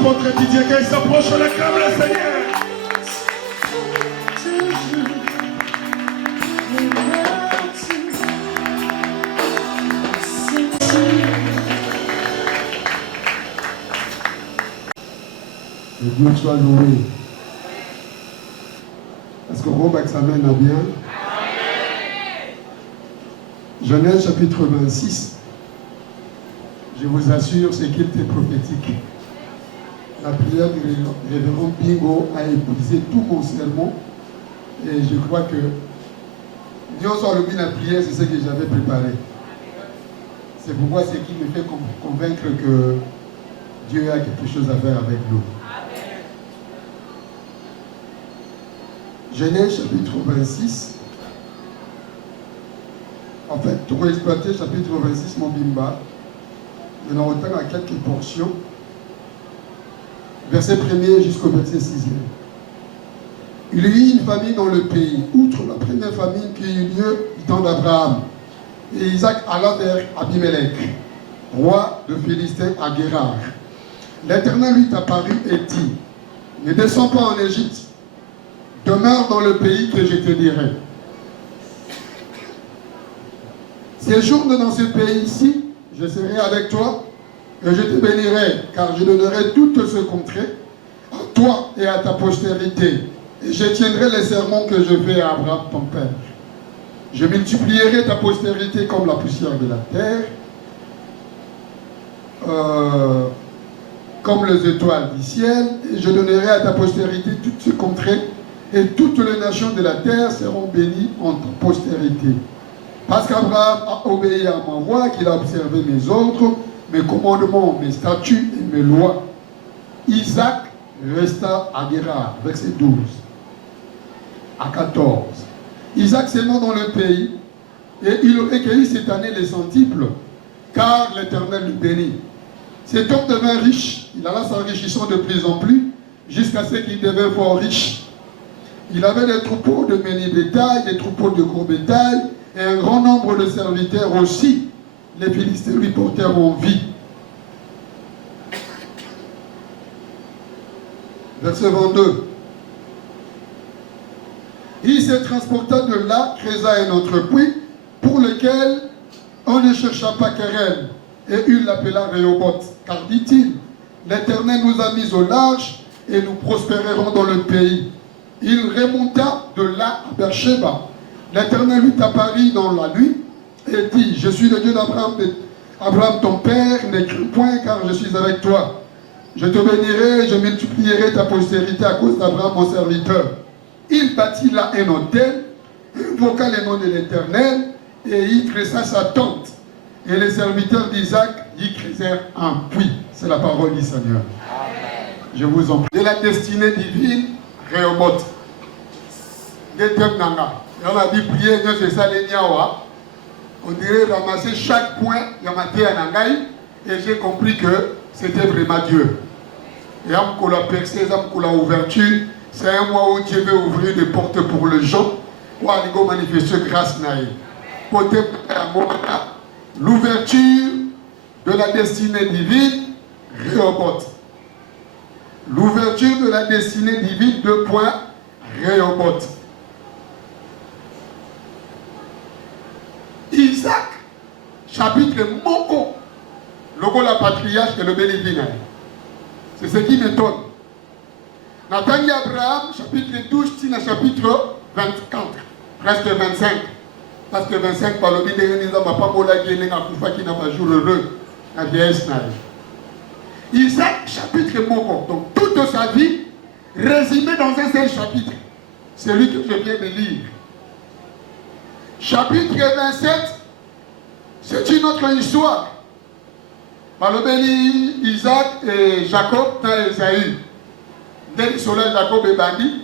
l'apôtre Didier quand il s'approche, on acclame le Seigneur. Que Dieu soit loué. Est-ce que Robert s'amène à bien? Genèse chapitre 26. Je vous assure, c'est qu'il était prophétique. La prière du révérend Bingo a épuisé tout mon sermon. Et je crois que Dieu soit le but de la prière, c'est ce que j'avais préparé. C'est pourquoi c'est qui me fait convaincre que Dieu a quelque chose à faire avec nous. Genèse chapitre 26. En fait, pour exploiter chapitre 26, mon bimba, je n'en retiens à quelques portions. Verset 1er jusqu'au verset 6e. Il y eut une famine dans le pays, outre la première famine qui eut lieu du temps d'Abraham. Et Isaac alla vers Abimelech, roi de Philistin à Guérar. L'Éternel lui apparut et dit, ne descends pas en Égypte, demeure dans le pays que je te dirai. Séjourne dans ce pays-ci, je serai avec toi, et je te bénirai, car je donnerai tout ce contrée à toi et à ta postérité. Et je tiendrai les serments que je fais à Abraham, ton père. Je multiplierai ta postérité comme la poussière de la terre, comme les étoiles du ciel, et je donnerai à ta postérité tout ce contrée, et toutes les nations de la terre seront bénies en ta postérité. Parce qu'Abraham a obéi à ma voix, qu'il a observé mes ordres, mes commandements, mes statuts et mes lois. Isaac resta à Guérar, verset 12 à 14. Isaac s'aimant dans le pays, et il aurait cueilli cette année les centiples, car l'Éternel lui bénit. Cet homme devint riche, il alla s'enrichissant de plus en plus, jusqu'à ce qu'il devint fort riche. Il avait des troupeaux de menu bétail, des troupeaux de gros bétail, et un grand nombre de serviteurs aussi. Les Philistins lui portèrent envie. Verset 22. Il se transporta de là, creusa un autre puits, pour lequel on ne chercha pas querelle. Et il l'appela Rehoboth, car dit-il, l'Éternel nous a mis au large, et nous prospérerons dans le pays. Il remonta de là à Beersheba. L'Éternel lui apparut dans la nuit et dit, je suis le Dieu d'Abraham, Abraham ton père, n'écris point car je suis avec toi. Je te bénirai, je multiplierai ta postérité à cause d'Abraham mon serviteur. Il bâtit là un autel, invoqua le nom de l'Éternel et y dressa sa tente. Et les serviteurs d'Isaac y creusèrent un puits. C'est la parole du Seigneur. Amen. Je vous en prie. De la destinée divine, Rehoboth. On a dit prier, c'est ça les niawa. On dirait ramasser chaque point, yamate anangai, et j'ai compris que c'était vraiment Dieu. Et on a percé, on a ouverture. C'est un mois où Dieu veut ouvrir des portes pour les gens, pour aller manifester grâce naïe. L'ouverture de la destinée divine, Rehoboth. L'ouverture de la destinée divine, 2 points, Rehoboth. Isaac, chapitre Moko, logo la patriarche et le bénévinaire. C'est ce qui m'étonne. Nathalie Abraham, chapitre 12, tina chapitre 24, presque 25. Parce que 25, par le biais de l'Église, ma pas mola qui n'a pas jour heureux, à vieille. Isaac, chapitre Moko, donc toute sa vie, résumée dans un seul chapitre. Celui que je viens de lire. Chapitre 27, c'est une autre histoire. Par le béni Isaac et Jacob dans Esaü. Dès le soleil, Jacob est bandit.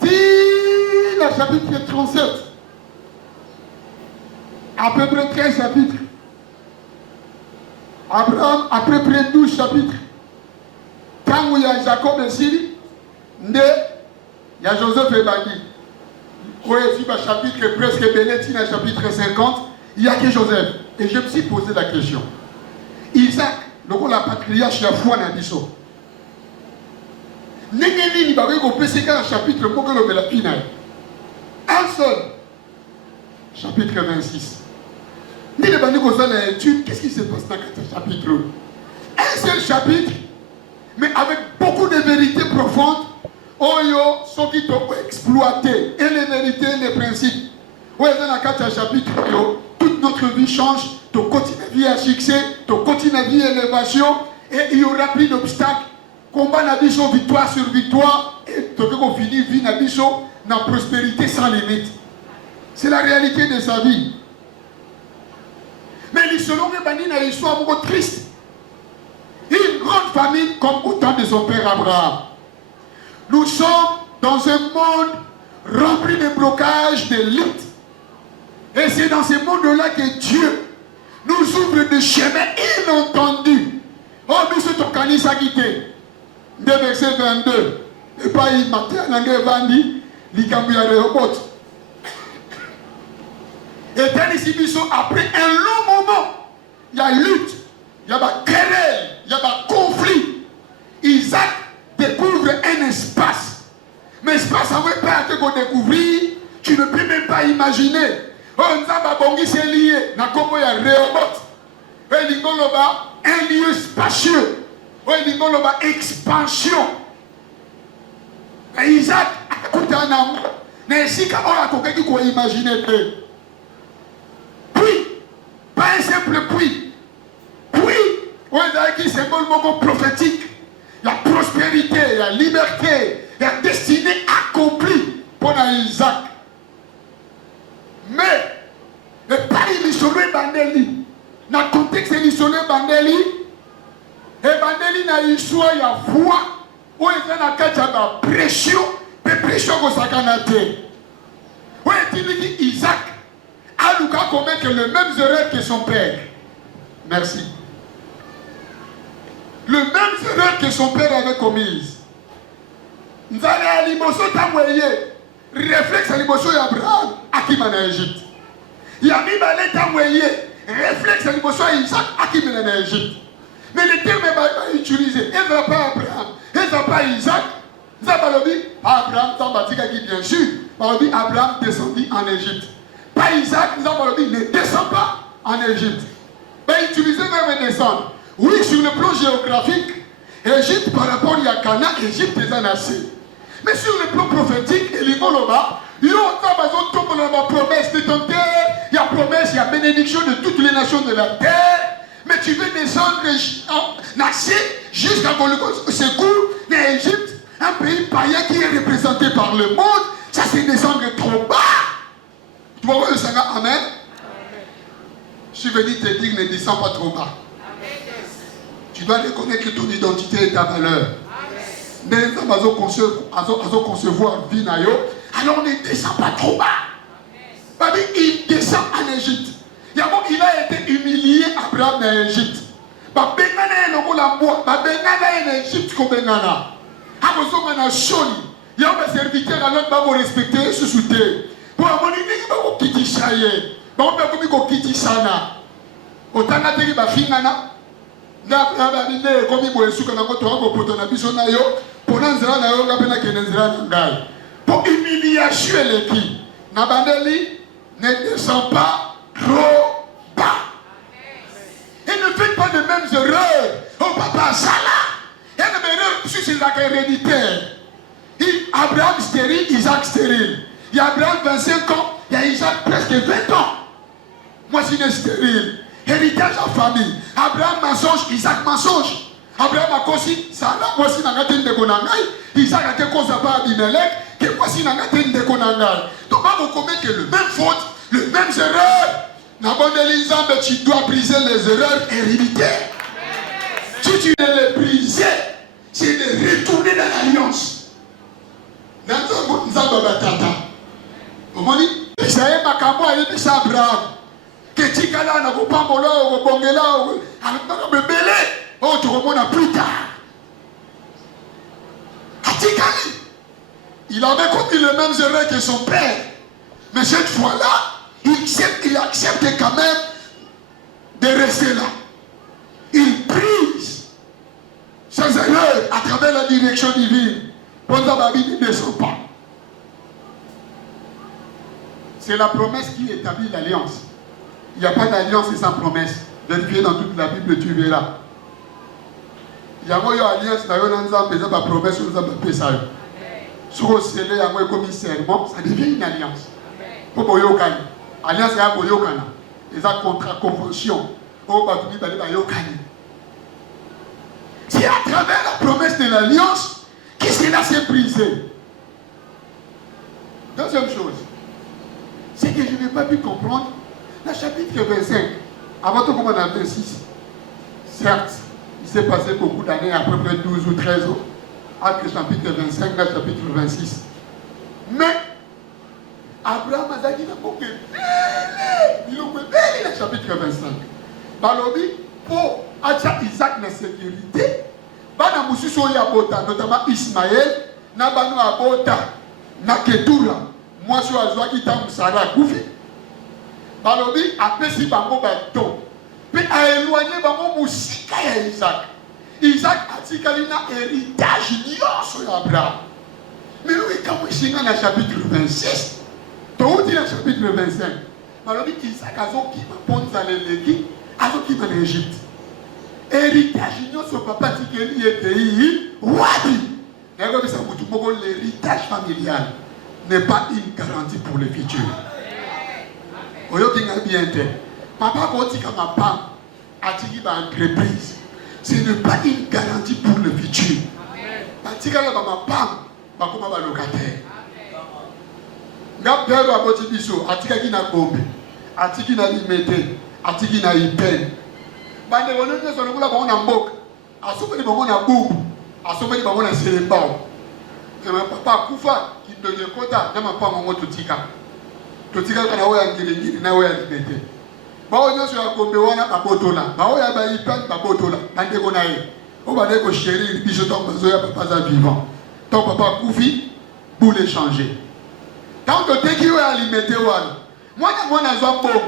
Le chapitre 37. À peu près 13 chapitres. Abraham, à peu près 12 chapitres. Quand il y a Jacob et Syrie, il y a Joseph et bandit. Quand il y a chapitre presque Bénétine, chapitre 50, il n'y a que Joseph. Et je me suis posé la question. Isaac, le patriarche, il y a foi dans l'Iso. N'engeni ni bakoki kopesa un chapitre moko elobela mpina ye. Un seul. Chapitre 26. Ndenge bandi kozala étude, qu'est-ce qui se passe dans ce chapitre? Un seul chapitre, mais avec beaucoup de vérités profondes. Oyo, ceux qui t'ont exploité, et les vérités, les principes. Oui, dans la 4 chapitre, toute notre vie change, ton quotidien vie à succès, ton quotidien vie à élévation, et il y aura plus d'obstacles. Combat n'a bicho victoire sur victoire, et tu peux finir vie n'a bicho dans prospérité sans limite. C'est la réalité de sa vie. Mais selon les bannis, il y a une histoire beaucoup triste. Une grande famille comme au temps de son père Abraham. Nous sommes dans un monde rempli de blocages, de luttes. Et c'est dans ce monde-là que Dieu nous ouvre des chemins inentendus. Oh, nous sommes au Kanisa quitté. De verset 22. Et pas y matin, on a vendu, l'Ikambu a robot. Et après un long moment, il y a lutte, il y a une querelle, il y a un conflit. Isaac découvre un espace. Mais l'espace, ça ne veut pas te découvrir, tu ne peux même pas imaginer. Oh, nous avons c'est lié, il y a un lieu spacieux, il y a une expansion. Et Isaac, écoute un amour, mais si on a quelqu'un qui peut imaginer. Puis, pas un simple puis. Puis, on a qui symbole prophétique. La prospérité, la liberté, la destinée accomplie pour Isaac. Mais pas l'issolé Bandeli. Dans le contexte de l'issolé Bandeli, et Bandeli n'a eu soit il y a foi, ou il y a une pression, mais pression qu'on s'en canate. Où est-il dit Isaac a Lucas commettre le même erreur que son père? Merci. Le même erreur que son père avait commise. Nous allons à l'Imoso Tamouye, réflexe à l'Imoso Abraham, à qui m'a en Égypte. Il y a mis balé Tamouye, réflexe à l'Imoso Isaac, à qui m'a en Égypte. Mais le terme est pas utilisé. Il ne va pas Abraham, il ne va pas Isaac. Nous avons dit Abraham, bien sûr, Abraham descendit en Égypte. Pas Isaac, nous avons dit ne descend pas en Égypte. Mais utiliser même descendre. Oui, sur le plan géographique, Égypte par rapport à Cana, Égypte est un assez. Mais sur le plan prophétique, il y a une promesse de ton terre, il y a promesse, il y a bénédiction de toutes les nations de la terre. Mais tu veux descendre nasser jusqu'à ce secours d'Égypte, un pays païen qui est représenté par le monde, ça c'est descendre trop bas. Tu vois le Seigneur, amen. Je suis venu te dire, ne descends pas trop bas. Tu dois reconnaître que ton identité et ta valeur. Mais concevoir vie, alors ne descend pas trop bas. Il descend en Égypte. Il a été humilié Abraham en Égypte. Il a un serviteur alors va respecter ce soutien. Pour avoir une idée, pour humiliation l'équipe, Nabandeli ne descend pas trop bas. Et ne faites pas de mêmes erreurs. Oh papa, ça là. Il y a une erreur sur ces actes héréditaires. Abraham stérile, Isaac stérile. Il y a Abraham 25 ans, il y a Isaac presque 20 ans. Moi, c'est stérile. Héritage en famille. Abraham mensonge, Isaac mensonge. Abraham a conçu, Sarah, voici n'a pas de konangai. Isaac a été conçu par Abimelech, que voici n'a pas de konangai. Donc, on commet que le même faute, le même erreur. Mais tu dois briser les erreurs héréditaires. Si tu ne les brises, c'est de retourner dans l'alliance. Dans un tata. Comment dit? Isaïe Makambo a dit ça Abraham. Que tu gala na kupambola ou bongela ou alibaka bebele. Oh, tu remontes plus tard. Atikali. Il avait commis le même erreur que son père. Mais cette fois-là, il accepte quand même de rester là. Il brise ses erreurs à travers la direction divine. Ponza Babi ne descend pas. C'est la promesse qui établit l'alliance. Il n'y a pas d'alliance sans promesse. Vérifiez dans toute la Bible, tu verras. Il y a une alliance, il y a une promesse, il y a une promesse. Si vous scellez un commissairement, ça devient une alliance. Pour Boyokani. Alliance, c'est un Boyokana. Et ça, contrat, convention. C'est à travers la promesse de l'alliance que cela s'est brisé. Deuxième chose, c'est que je n'ai pas pu comprendre le chapitre 25, avant tout comme on a 26. Certes, il s'est passé beaucoup d'années, à peu près 12 ou 13 ans, entre le chapitre 25 et le chapitre 26. Mais, Abraham a dit qu'il a beaucoup belé le chapitre 25. Balobi, pour Isaac na sécurité, Bana Moussou Yabota, notamment Ismaël, Nabano Abota, Naketura, moi je suis à qui t'a Moussara Koufi. Balobi a pesi Bango Baton, puis a éloigné Bango Moussika et Isaac. Isaac a dit qu'il a un héritage sur Abraham. Mais lui, quand il est dans le chapitre 26, tu as dit dans le chapitre 25, Balobi Isaac a dit qu'il va prendre l'église, a dit qu'il va en Égypte. Héritage, son papa dit qu'il était Wadi. L'héritage familial n'est pas une garantie pour le futur. Papa dit que ma femme a dit une entreprise. Ce n'est pas une garantie pour le futur. Parce que ma femme va comme un locataire. N'a pas de petit biseau, a dit qu'il a bombé, a dit qu'il a limité, a dit qu'il a hyper. Bande on ne sonne pas bon en bok. A somme de bon en boum. A somme de bon en célébao. Et ma papa Koufa qui te dit quota, n'a pas mon totika. Totika kana oya ngiri na oya libete. Ba onyo so akombe wana abotola. Ba oya ba ipan ba botola. Bande ko na ye. O ba ne ko chéri biso ton bazo ya papa za vivant. Ton papa Koufi pour l'échanger. Tant que te ki oya alimete wana. Moi na zo bom.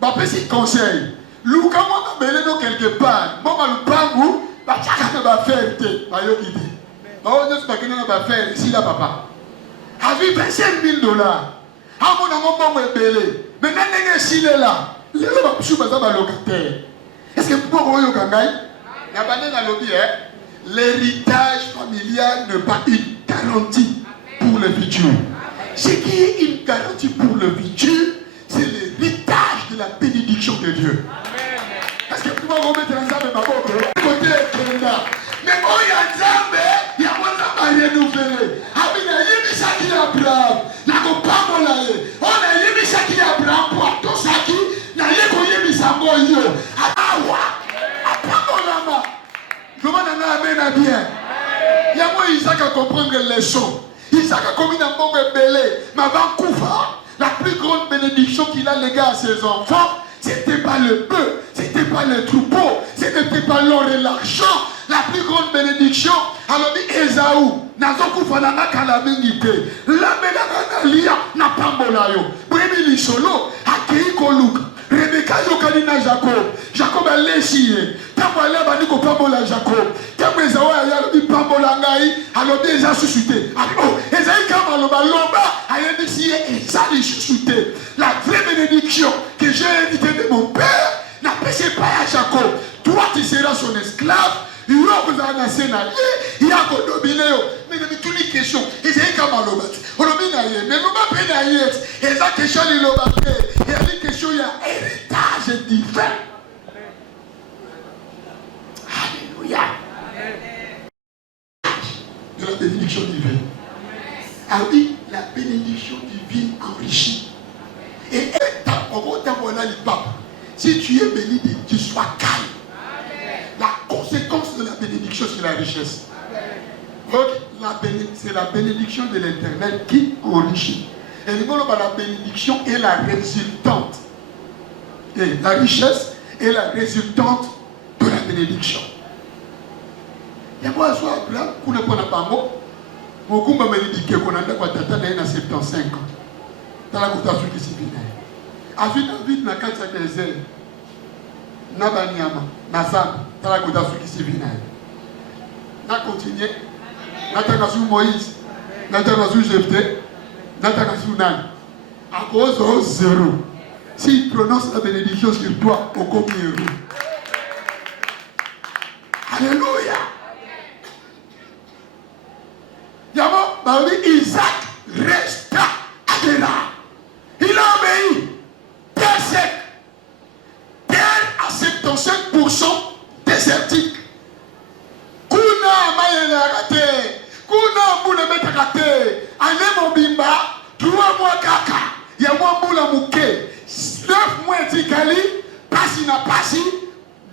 Ba pesi conseil. Luka moi belé dans quelque part. Moi le pangu, ba chaka ba faire te, ba yo idée. Ba on ne pas que na ba faire ici là papa. Avec $25,000. Ah mon amour moi belé. Mais nan nenge si là. Le ba psu ba za ba locataire. Est-ce que pour yo kangai? Na ba na lobi l'héritage familial n'est pas une garantie pour le futur. Ce qui est une garantie pour le futur, c'est l'héritage de la bénédiction de Dieu. Est-ce que vous pouvez mettre ensemble ma boque? Mais quand il y a ensemble, il y a un renouvelé. Abina yimi saki Abraham, na ko pamolaye. On a yimi saki Abraham pour tout saki, na yeko yimi sambo yo. Awa, apamolama. Comment on a amené bien? Il y a moi Isaac à comprendre les leçons. Isaac a commis un bon belé, ma Vancouver. La plus grande bénédiction qu'il a léguée à ses enfants, c'était pas le bœuf, c'était pas le troupeau, c'était pas l'or et l'argent. La plus grande bénédiction, alors dit Esaü, Nazoku Falana Kalamingite, la Ménagalia n'a pas molayo. Bremi Solo, Akei Koluk, Rebecca Yokalina Jacob, Jacob a léchié, Tamola Baniko Pamola Jacob, Tamezawa Yalobi Pamolangai, alors dit Eza suscité. Oh, Esaïe Kamaloba Loba, Ayadisié et Sali suscité. La vraie bénédiction que j'ai héritée de mon père n'a pas à Jacob. Toi, tu seras son esclave. Il y a un dominé. Mais il y a une question. Il y a un dominé. Mais nous avons il y a une question. Il y a une question. Il y a un héritage divin. Alléluia. De la bénédiction divine. Ah oui, la bénédiction divine enrichit. Et si tu es béni, tu sois calme. La conséquence de la bénédiction, c'est la richesse. Donc, c'est la bénédiction de l'Éternel qui enrichit. Et la bénédiction est la résultante. Et la richesse est la résultante de la bénédiction. Il y a quoi à soi, Abraham, qu'on n'a pas de bango. Beaucoup m'ont bénédiqué qu'on a quoi tata dans 75 ans. Dans la cotation qui s'y vient. Avec David, dans 4 désert. Nabanyama, Nazam, dans la cotation qui s'y vient. On a continué. nataka sur Moïse, nataka sur Jephthé, nataka sur Nan. À cause de zéro. S'il prononce la bénédiction sur toi, au combien héros. Alléluia. Isaac resta à Gérar. Il a obéi. Terre sec. Terre à 75% désertique. Kuna mayela raté. Kuna moule meta raté. Ane mobimba. 3 mois kaka. Yamwa moula mouke. 9 mois tikali. Pasi na pasi.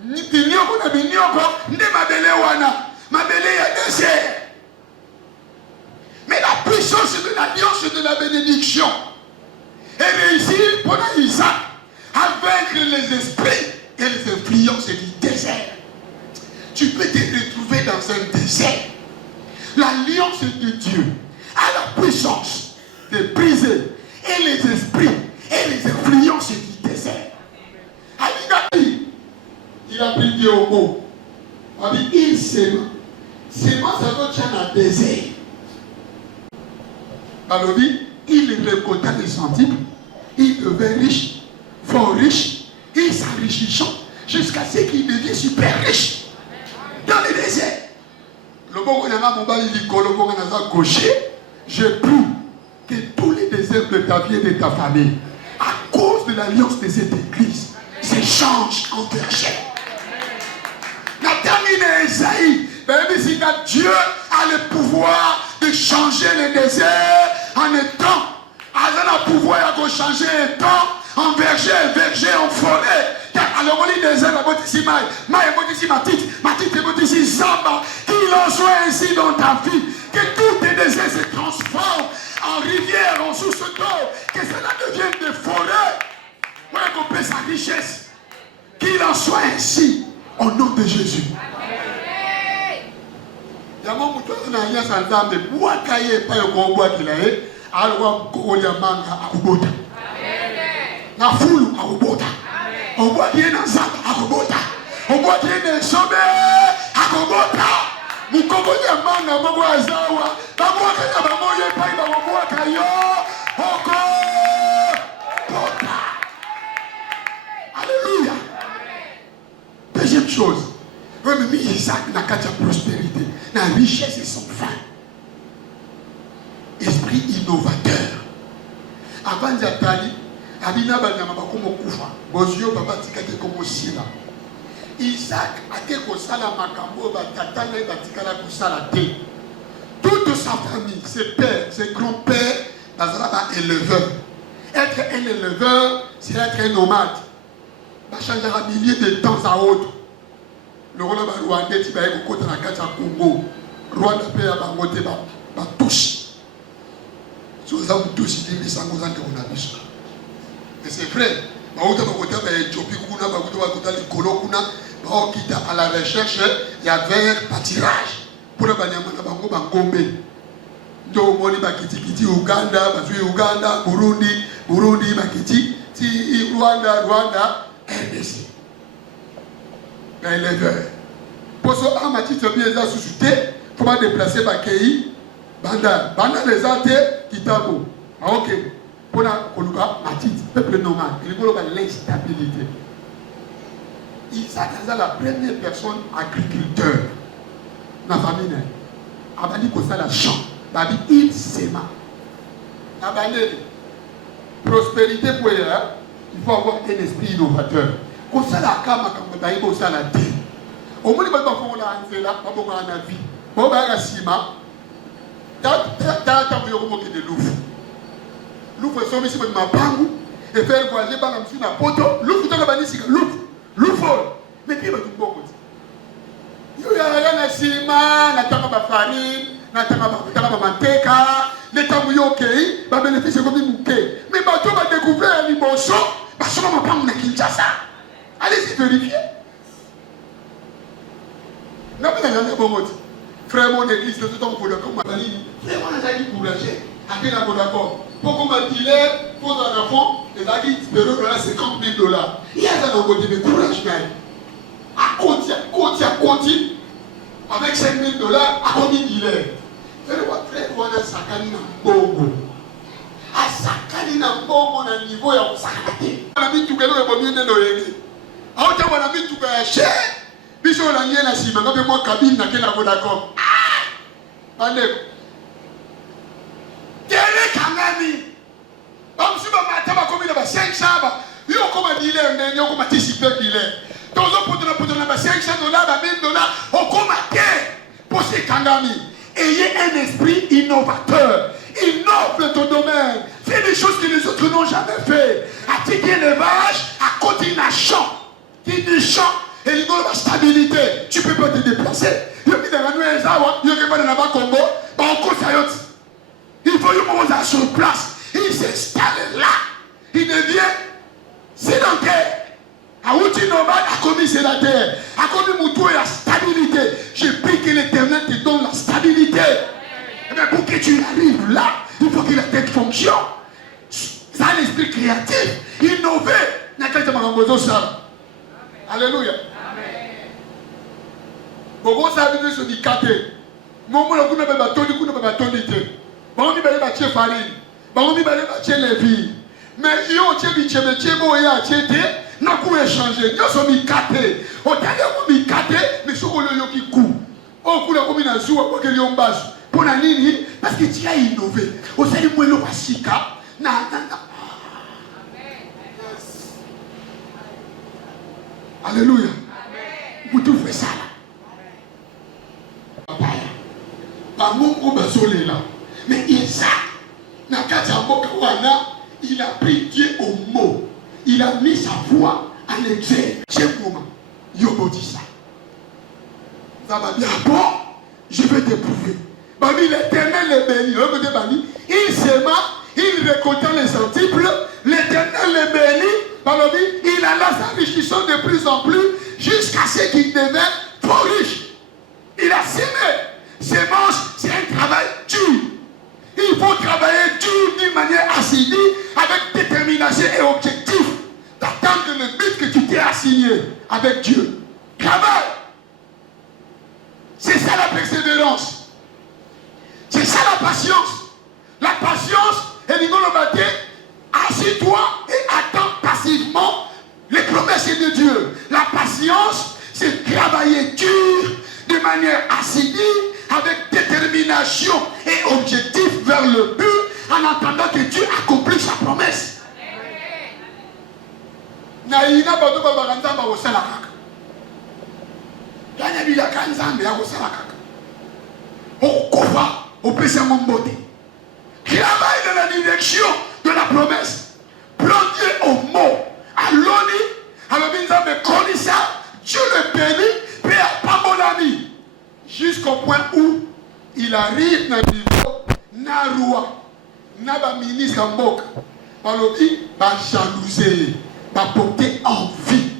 Binyoko na binyoko. Nde mabele wana. Mabele ya désert. Mais la puissance de l'alliance et de la bénédiction est réussie pour Isaac à vaincre les esprits et les influences du désert. Tu peux te retrouver dans un désert. L'alliance de Dieu a la puissance de briser et les esprits et les influences du désert. Il a pris Dieu au mot. Il s'aime. C'est moi, ça doit être un désert. Alors il récolta les centimes, il devint riche, fort riche, et s'enrichissant jusqu'à ce qu'il devienne super riche dans le désert. Le bon j'ai pris que tous les déserts de ta vie et de ta famille, à cause de l'alliance de cette église, s'échangent en verset. Dieu a le pouvoir de changer le désert en étang. Il a le pouvoir de changer étang en verger, en forêt. Alors on lit désert, ma zamba, qu'il en soit ainsi dans ta vie, que tous tes déserts se transforment en rivière, en source d'eau, que cela devienne des forêts, pour accomplir sa richesse. Qu'il en soit ainsi, au nom de Jésus. Yamo mutu na nya sanzambe bwaka ye pa yo ko bwaki la he alwa ko ya manga akubota na fulu akubota obwaki na zaka akubota obwaki na sobe akubota mukoko ya manga moko azawa babwaka na bamoye pa ba bwaka yo oko bota. Alléluia. Deuxième chose, même Isaac n'a qu'à prospérité. La richesse et son fin. Esprit innovateur. Avant d'atali, Abina Banyama Bakomo Koufa, Bozio Babatika Komo Sila. Isaac a été Kosala Makambo, Batatane, Batikala Kosala Te. Toute sa famille, ses pères, ses grands-pères, Bazalaba éleveur. Être un éleveur, c'est être un nomade. Ça changera milliers de temps à autre. Le Rwanda Rwandais qui va être au côté de la carte à Congo. Rwanda paye à Bangote, va toucher. Si vous avez touché, il y a 100 ans de Rwanda. Et c'est vrai. À la recherche, il y a vers pâturage. Pour le Banyama, Bango Bangombe. Donc, on Bakiti, Uganda, Uganda, Burundi, Bakiti, Rwanda, RDC. L'éleveur. Pour ce que bien suscité, il faut déplacer Bakei, Banda les athées, Kitabo. Ok. Pour la Koluka, Matit, peuple nomade, il faut l'instabilité. Isaac est la première personne agriculteur dans la famille. Abali Kosa la champ. Babi il s'aima. Abali prospérité pour elle, il faut avoir un esprit innovateur. Kosa la kama comme babi Kosa la dé. Au moins il va pas faire la anzela, pas beaucoup en avis. Bon bah la sima. T'as vu comment qu'il est louf. Louf est sommet sur ma pangu et faire voyager par la musique na poto. Louf t'as pas dit si louf. Mais puis il va tout bon côté. Il y a rien à sima, n'attends pas farine, n'attends pas manteca, n'attends pas ok, va bénéficier comme une bouquet. Mais bateau va découvrir un limonceau, parce que ma pangu na Kinshasa. Allez-y vérifier. Non mais il y a un bon mot. Frère mon église, de tout temps pour le coup, ma famille, frère mon a dit courageux, à quel âge d'accord. Pour qu'on m'a dit, pour un enfant, les amis, de l'euro, 50 000 $. Il y a un côté de courage, mais à côté, avec 5 000 $, à combien il est. frère wana sakani na mbongo. Asakani na mbongo na niveau ya kusakate. Na mituka leo bomi neno yenge. Auta bwana mituka ya she. Biso la ngena sima ngabe mwa kabine na kena Vodacom. Bandeko. Tele kangani. Bamsuba mataba komi na ba 500 yo koma dealer ndenge yo koma tisipe dealer. Tozo potona ba $500 ba $1000 okoma ke. Posé kangami. Ayez un esprit innovateur. Innove ton domaine. Fais des choses que les autres n'ont jamais fait. Attiquer les vaches à continuation. Qui dit champ et il y a stabilité. Tu ne peux pas te déplacer. Il faut que sur place. Il s'installe là. Il devient sédentaire. A commis sédentaire. A commis moutou et la stabilité. Je prie que l'Éternel te donne la stabilité. Mais pour que tu arrives là, il faut que la tête fonctionne. C'est un esprit créatif, innové. Alléluia. Bon, ça veut dire que c'est kate. Mon mot, on a pas bâton, on a pas bâton d'été. Bon, on y va bâtir farine. Bon, on y va bâtir les vies. Mais il y a un tché bon, il y a un tché, n'a pas échangé. Il y a un mi kate. On t'a dit qu'on mi kate, mais sur le lieu qui court. On coule comme une azou, on peut en bas. Pour la ligne, parce que tu as innové. Au sein du moellon à Sika, Alléluia. Vous trouvez ça là. Par mon groupe là. Mais Isaac, il a pris Dieu au mot. Il a mis sa voix à l'exergue. C'est moment. Yobo dit ça. Ça va bien. Bon, je vais te prouver. Bami l'Éternel est béni. Il s'aima, il récolta les centiples. L'Éternel est béni. Il alla s'enrichissant de plus en plus jusqu'à ce qu'il devienne trop riche. Il a semé. Sémence, c'est un travail dur. Il faut travailler dur d'une manière assidue, avec détermination et objectif, d'atteindre le but que tu t'es assigné avec Dieu. Travaille. C'est ça la persévérance. C'est ça la patience. La patience est l'ingolobate. Assis-toi et attends passivement les promesses de Dieu. La patience, c'est travailler dur, de manière assidue, avec détermination et objectif vers le but, en attendant que Dieu accomplisse sa promesse. Naïna bato babaranda ba osala kaka. Kana bila kanzambe ya osala kaka. Okofa, opesa mbote. Travaille dans la direction de la promesse. Prends Dieu au mot. Allons-y. Alors, me connaît ça. Dieu le bénit. Puis, pas mon ami. Jusqu'au point où il arrive dans le niveau. Na roi. Na ba ministre en bok. Balobi, ba jalouser. Ba porter envie.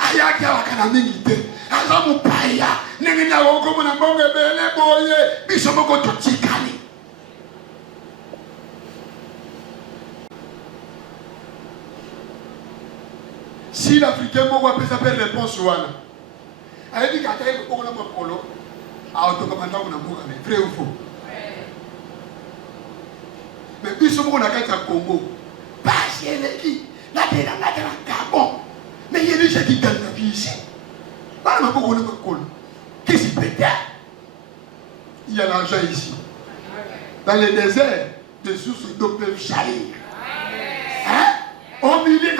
Aya kia wakana mingite. Aza mupaya. Nengenya woko muna mbonge bele boye. Bisomoko totikali. Si l'Africain peut s'appeler réponse ouana. Elle dit qu'à taille pour le polo, à autocommandant on a mouru, vrai ou faux. Mais puis ce qu'on a qu'à Congo, pas si elle est qui, la terre la Gabon. Mais il y a des gens qui gagnent la vie ici. Pas le pour le polo. Qu'est-ce qui peut être? Il y a l'argent ici. Dans les déserts, des sources d'eau peuvent jaillir. Hein? Au milieu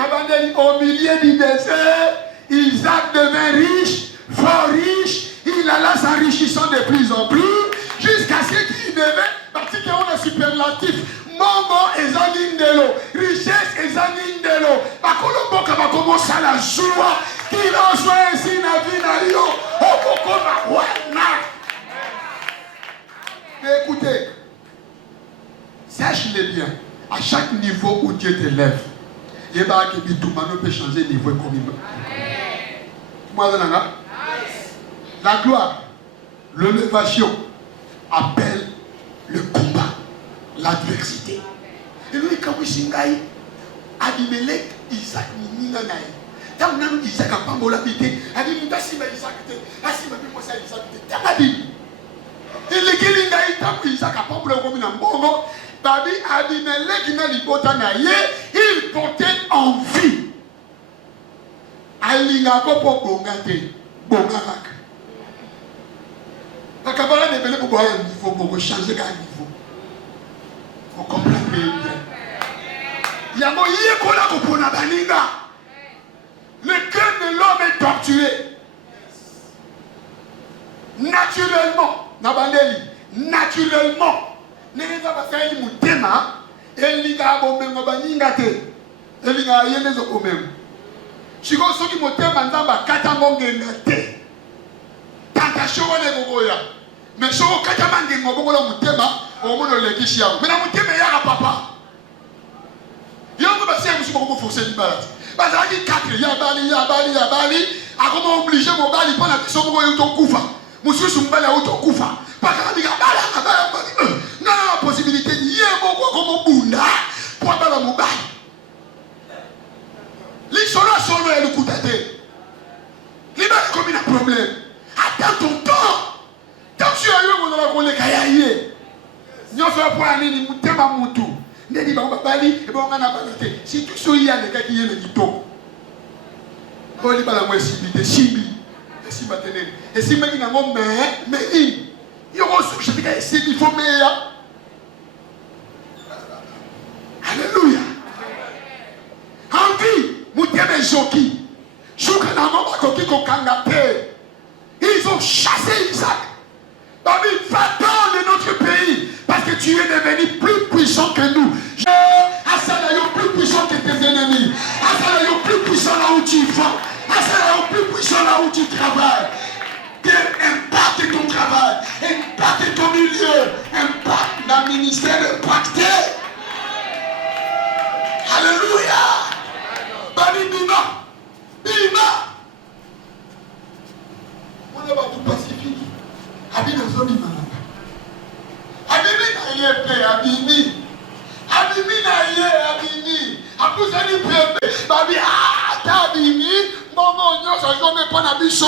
du désert, Isaac devint riche, fort riche. Il alla s'enrichissant de plus en plus, jusqu'à ce qu'il devait, parce qu'on a superlatif, Mongo et Zanindelo, richesse et Zanindelo. Bakoloboka va commencer à la joie, qu'il en soit ainsi na vie na yo, Oboko na wana. Mais écoutez, sache-le bien, à chaque niveau où Dieu te lève, il y a un qui peut changer de niveau comme il. La gloire, l'élévation appelle le combat, l'adversité. Et lui, quand vous singaï, Abimelech, Isaac, Ninanaï. Tant que Isaac a pas mon habité, Abimelech, Isaac, Isaac, Isaac, Abimelech na libota na ye, il portait envie. Alinga popo bongate, bongarak. Akabala ne bele pour boire un niveau, pour changer un niveau. Vous comprenez bien. Yamo yé kola kopona baninga. Le cœur de l'homme est torturé. Naturellement, Nabandeli, naturellement. Neneza basali mutema, elinga abomengo baninga te. Elinga yenezo omemo. Chiko soki mutema nzamba kata ngongenga te. Tanta showa ne gogoya. Mais showa kata mangengo gogola mutema, omono lekishi yango. Mena mutema yaka papa. Yango basi musu boko forcer ni balati. Bazaki 4 ya bali, akoma obligé mo bali pona biso boko yuto kufa. Mususu mbali auto kufa. Paka biga bala. Na possibilité de yé boko comme bunda pour bala mo bali. Li solo e lukutate. Li ba comme un problème. Attends ton temps. Tant tu as eu mon la kole kayaye. Nyoso pour ani mutema mutu. Ndedi ba bali e ba ngana balate. Si tu so ya le kaki yele kitoko. Boli bala mo possibilité simbi. Si maintenant et si maintenant mon mais il y aura ce que je dis il faut meilleur. Alléluia. Envie muteme joki. Shuka na mama koki kokangate. Ils ont chassé Isaac. Babi, va-t'en de notre pays parce que tu es devenu plus puissant que nous. Asalayo plus puissant que tes ennemis. Asalayo plus puissant là où tu vas. Asalayo plus puissant là où tu travailles. Impacte ton travail, impacte ton milieu, impacte dans le ministère impacté. Alléluia. Bani Bima. On est tout pacifique. Abi dans zone manaka. Abimi na yepe abimi. Abimi na ye abimi. Apuzani pepe. Babi tabimi. Momo nyoso jome pona biso.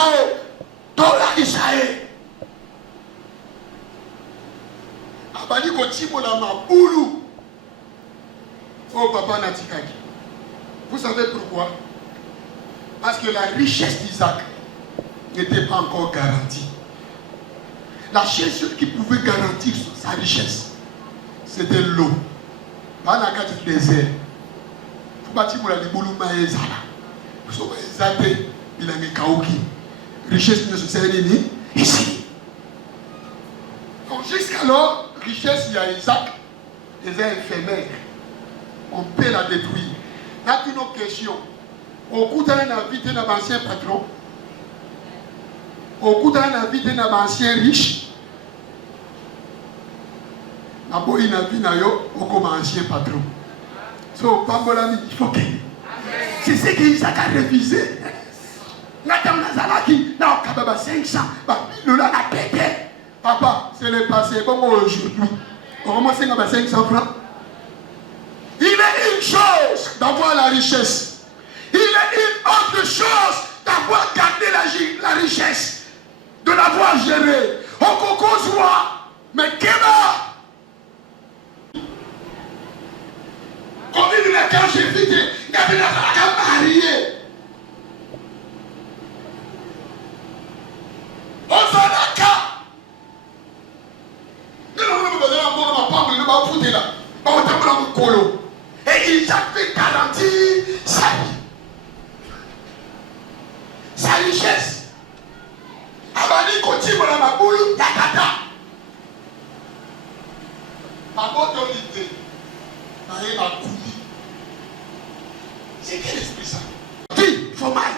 Tola Isaïe. Abali kotimo la maboulou. Oh papa Natikaki. Vous savez pourquoi? Parce que la richesse d'Isaac n'était pas encore garantie. La seule chose qui pouvait garantir sa richesse, c'était l'eau. Pas dans le désert. Il faut bâtir la liboulou maïzala. Vous savez, il a mis kaouki. Richesse ne se sert ici. Donc jusqu'alors, richesse, il y a Isaac, les éphémères. On peut la détruire. Là, une autre question. Au coup d'un invité d'un ancien patron, au coup d'un invité d'un ancien riche, d'abord il a vu comme ancien patron. So, Pambolami, il faut que. C'est ce qu'Isaac a révisé. Nathan Nazalaki, non, Kababa 500, $1000 la pété. Papa, c'est le passé, bon aujourd'hui. On commence à 500 francs. Il est une chose d'avoir la richesse. Il est une autre chose d'avoir gardé la richesse, de l'avoir gérée. Au Kokozwa, mais Kéba. Comme il a quand j'ai vidé, il y avait la mariée. Et il avait garanti sa vie, sa richesse. Abani continue la maboulou, yakata. Maboto l'idée, naïe ma kouli. C'est quel esprit ça? Qui, faut mal.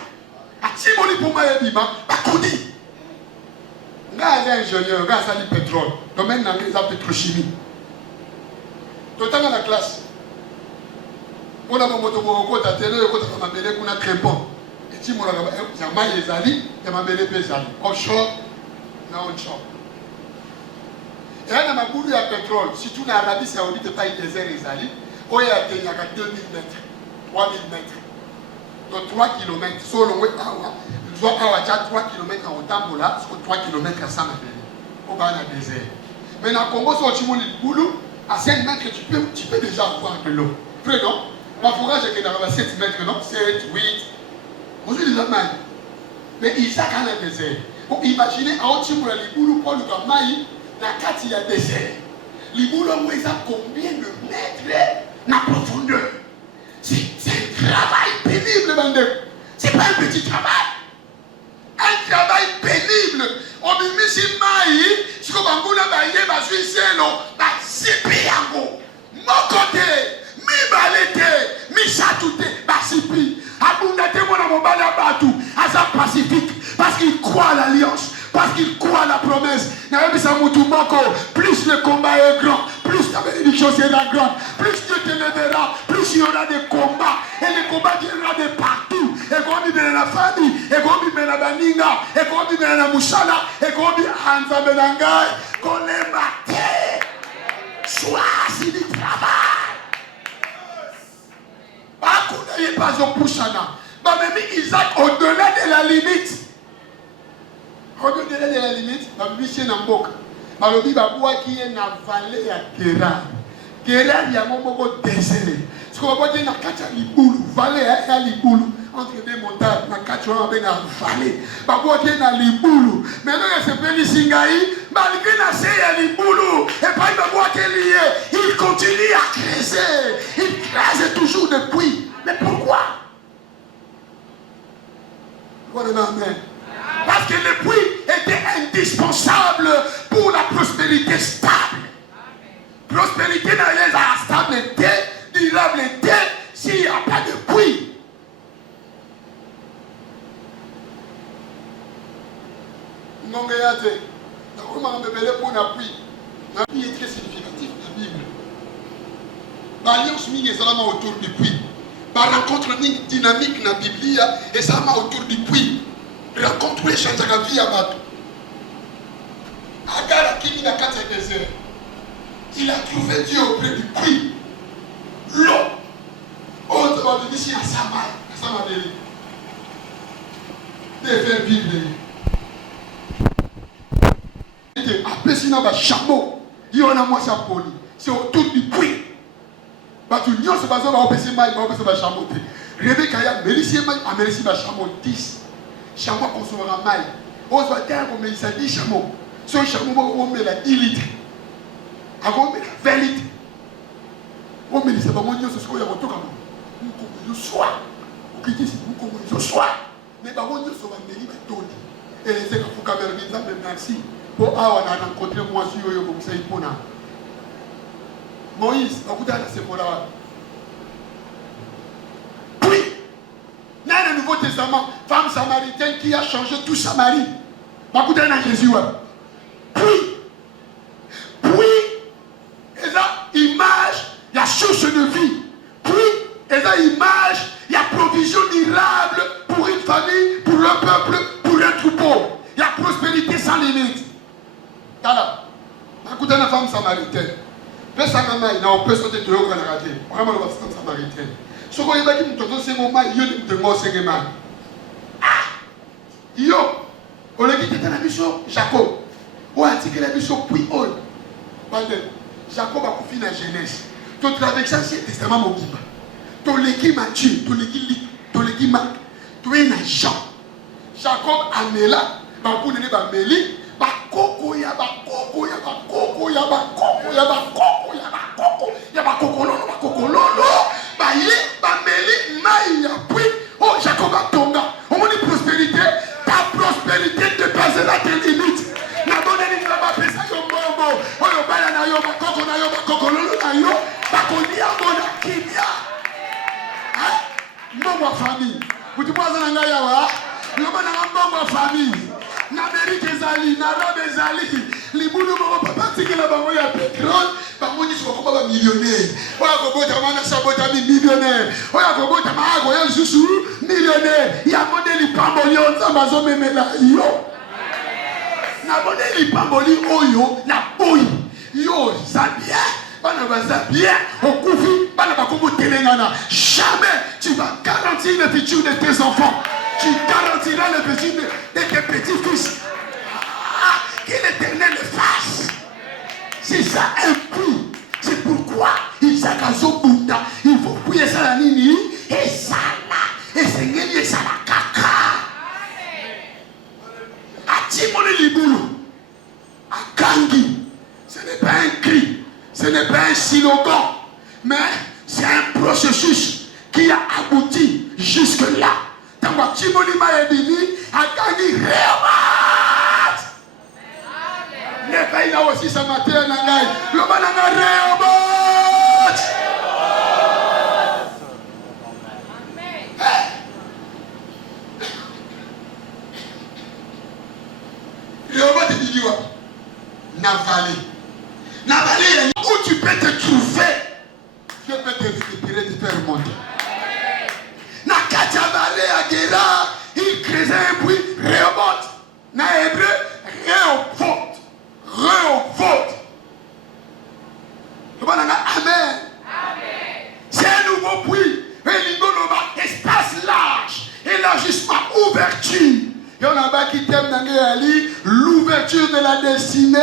Atimoni pour moi et bima, bakoudi. Nga est ingénieur, nga sali pétrole, domaine dans la pétrochimie. Tout dans la classe. On a mon moto pour la télé, on a appelé pour un crépon. Et si on a un ezali, il y a un bezali. Offshore, non onshore. Et là, on a beaucoup de pétrole. Si tu n'as Arabie Saoudite, pas une désert ezali, il y a 2000 mètres, 3000 mètres. Donc 3 km. Solo, je dois avoir 3 km en Tambola, 3 km à Samabé. Au bas du désert. Mais dans le Congo, si on a boulot, À 5 mètres, tu peux déjà avoir de l'eau. Vrai, non? Ma forage est dans 7 mètres, non? 7, 8. Aujourd'hui, déjà mal. Mais Isaac a un désert. Bon, imaginez, en haut, pour les boulots, pour le Gamaï, la carte, il y a désert. Les boulots, ils ont combien de mètres la profondeur? C'est un travail pénible, bande. C'est pas un petit travail. Un travail pénible. On me met si maï, si on va vous l'envoyer, va suivre zélo, va sipi yango. Mon côté, mi balete, mi chatouté, va sipi. Abundate mon amobala batou, Asa Pacifique, parce qu'il croit à l'alliance, parce qu'il croit à la promesse. Plus le combat est grand, plus ta bénédiction sera grande, plus Dieu te lèvera, plus il y aura des combats, et les combats viendront de partout. Et comme il y a la famille, et comme il y a la baninga, et comme il y a la moussala, et comme il y a la benangay, qu'on les mate. Choisis du travail. Pas au Pouchana. Mais Isaac, au-delà de la limite. Au-delà de la limite, c'est un boc. Malobi Baboua qui est dans la vallée à Kérar. Kérar, il y a un moment désert. Ce qu'on va dire, il y a une vallée à Liboulou. Entre deux montagnes, il y a une vallée. Baboua qui est dans Liboulou. Maintenant, il y a ce pays Singaï. Malgré la série à Liboulou. Et pas Baboua qui est lié. Il continue à creuser. Il creuse toujours depuis. Mais pourquoi? Amen. Parce que le puits était indispensable pour la prospérité stable. Prospérité dans les stabilité, durabilité, s'il n'y a pas de puits. Non, regardez. Comment on peut pour un puits? Un puits est très significatif, la Bible. L'alliance mine est seulement autour du puits. Par rencontre dynamique dans la Bible, et ça m'a autour du puits. Rencontre les changes de la vie à Batou. Agar a qui n'a qu'à ce désert. Il a trouvé Dieu auprès du puits. L'eau. On te va dire ici à Samadeli. Des vers vivre. Après, sinon, il y a un chameau. Il y a un mois à poli. C'est autour du puits. Batou, il y a un chameau. Il y a un chameau. Rebecca, il y a un chameau 10. Chameau consommera mal. On se va dire qu'on met 10 chameaux. Ce chameau, on met la 10 litres. Avant, on met la 20 litres. On met les abonnements, c'est ce qu'on y a autour. On met le soir. On dit, on met le soir. Mais par contre, on va mettre les taux. Et les gens qui font caméra, ils ont merci. Pour avoir rencontré moi sur eux, comme ça, ils font. Moïse, on va dire, c'est pour là. Dans le Nouveau Testament, femme samaritaine qui a changé tout Samarie. Écoutez dans Jésus. Puis, et ça, image, il y a source de vie. Puis, et ça, image, il y a provision durable pour une famille, pour un peuple, pour un troupeau. Il y a prospérité sans limite. Voilà. Écoutez la femme samaritaine. Mais ça on peut sauter de haut dans la radio. Vraiment, la femme samaritaine. Ce qu'on va dire, c'est mon mal, il y a mort, c'est mal. Ah! Yo! On a dit que la mission Jacob. On a dit que la mission puis on. Jacob a confié la jeunesse. Tu travailles ça, c'est testament mon guiba. Tu l'équipe Mathieu, tu l'équipe Marc. Tu es un agent. Jacob a mêlé, pour donner ma mêlée, bakoko, ya bakoko, ya bakoko, ya bakoko, ya bakoko, ya bakoko, ya bakoko, bakoko, baye, bameli, maï, puis, oh, Jacob a tonga. On dit prospérité, ta prospérité dépassera tes limites. Na bonne ligne là-bas, pesa yo mbombo, oh yo bala na yo, bakoko lolo na yo, bakoni ya bona kimia. Mbombo famille. Vous dites pas ça na yawa, yo bana mbombo famille. Na Amérique ezali, na Arabe ezali, libulu moko papa tikela bango ya pétrole, bango ni soko ba millionnaire. Oya kobota mana sabota mi millionnaire. Oya kobota maago ya susu millionnaire. Ya modeli pamboli onzamba zo memela yo. Na modeli pamboli oyo na boy. Yo zabia, bana baza bien, okufi, bana bakomo telengana. Jamais tu vas garantir le futur de tes enfants. Tu garantiras le futur de tes petits-fils. Que l'Éternel le fasse. C'est ça un puits. C'est Ce n'est pas un slogan, mais c'est un processus qui a abouti jusque-là. Tant que Chibolima est venu, a gagné Réobat. Le pays là aussi, ça m'a fait un angaï. Le banana Réobat. Réobat est dit quoi? Navalé. Navalé, où tu peux te trouver, Dieu peut te récupérer, te faire remonter. Nakachabale Agera, il crée un bruit, Réobot. Na hébreu, Réobot. Réobot. Amen. C'est un nouveau bruit. Espace large, élargissement, ouverture. Et on a bas qui t'aime dans l'ouverture de la destinée,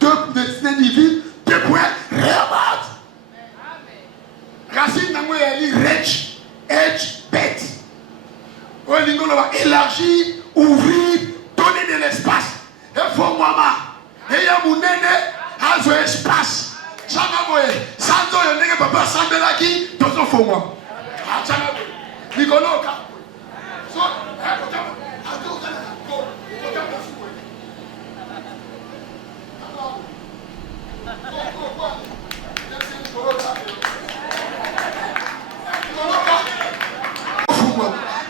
de destinée divine, de point, Réobot. Racine dans le rich, edge, bête. On va élargir, ouvrir, donner de l'espace. Et faut moi, et il y a mon nene, à un espace. Sans doute, il n'y a pas de sang de la qui, dans son faux moi. Nicolas,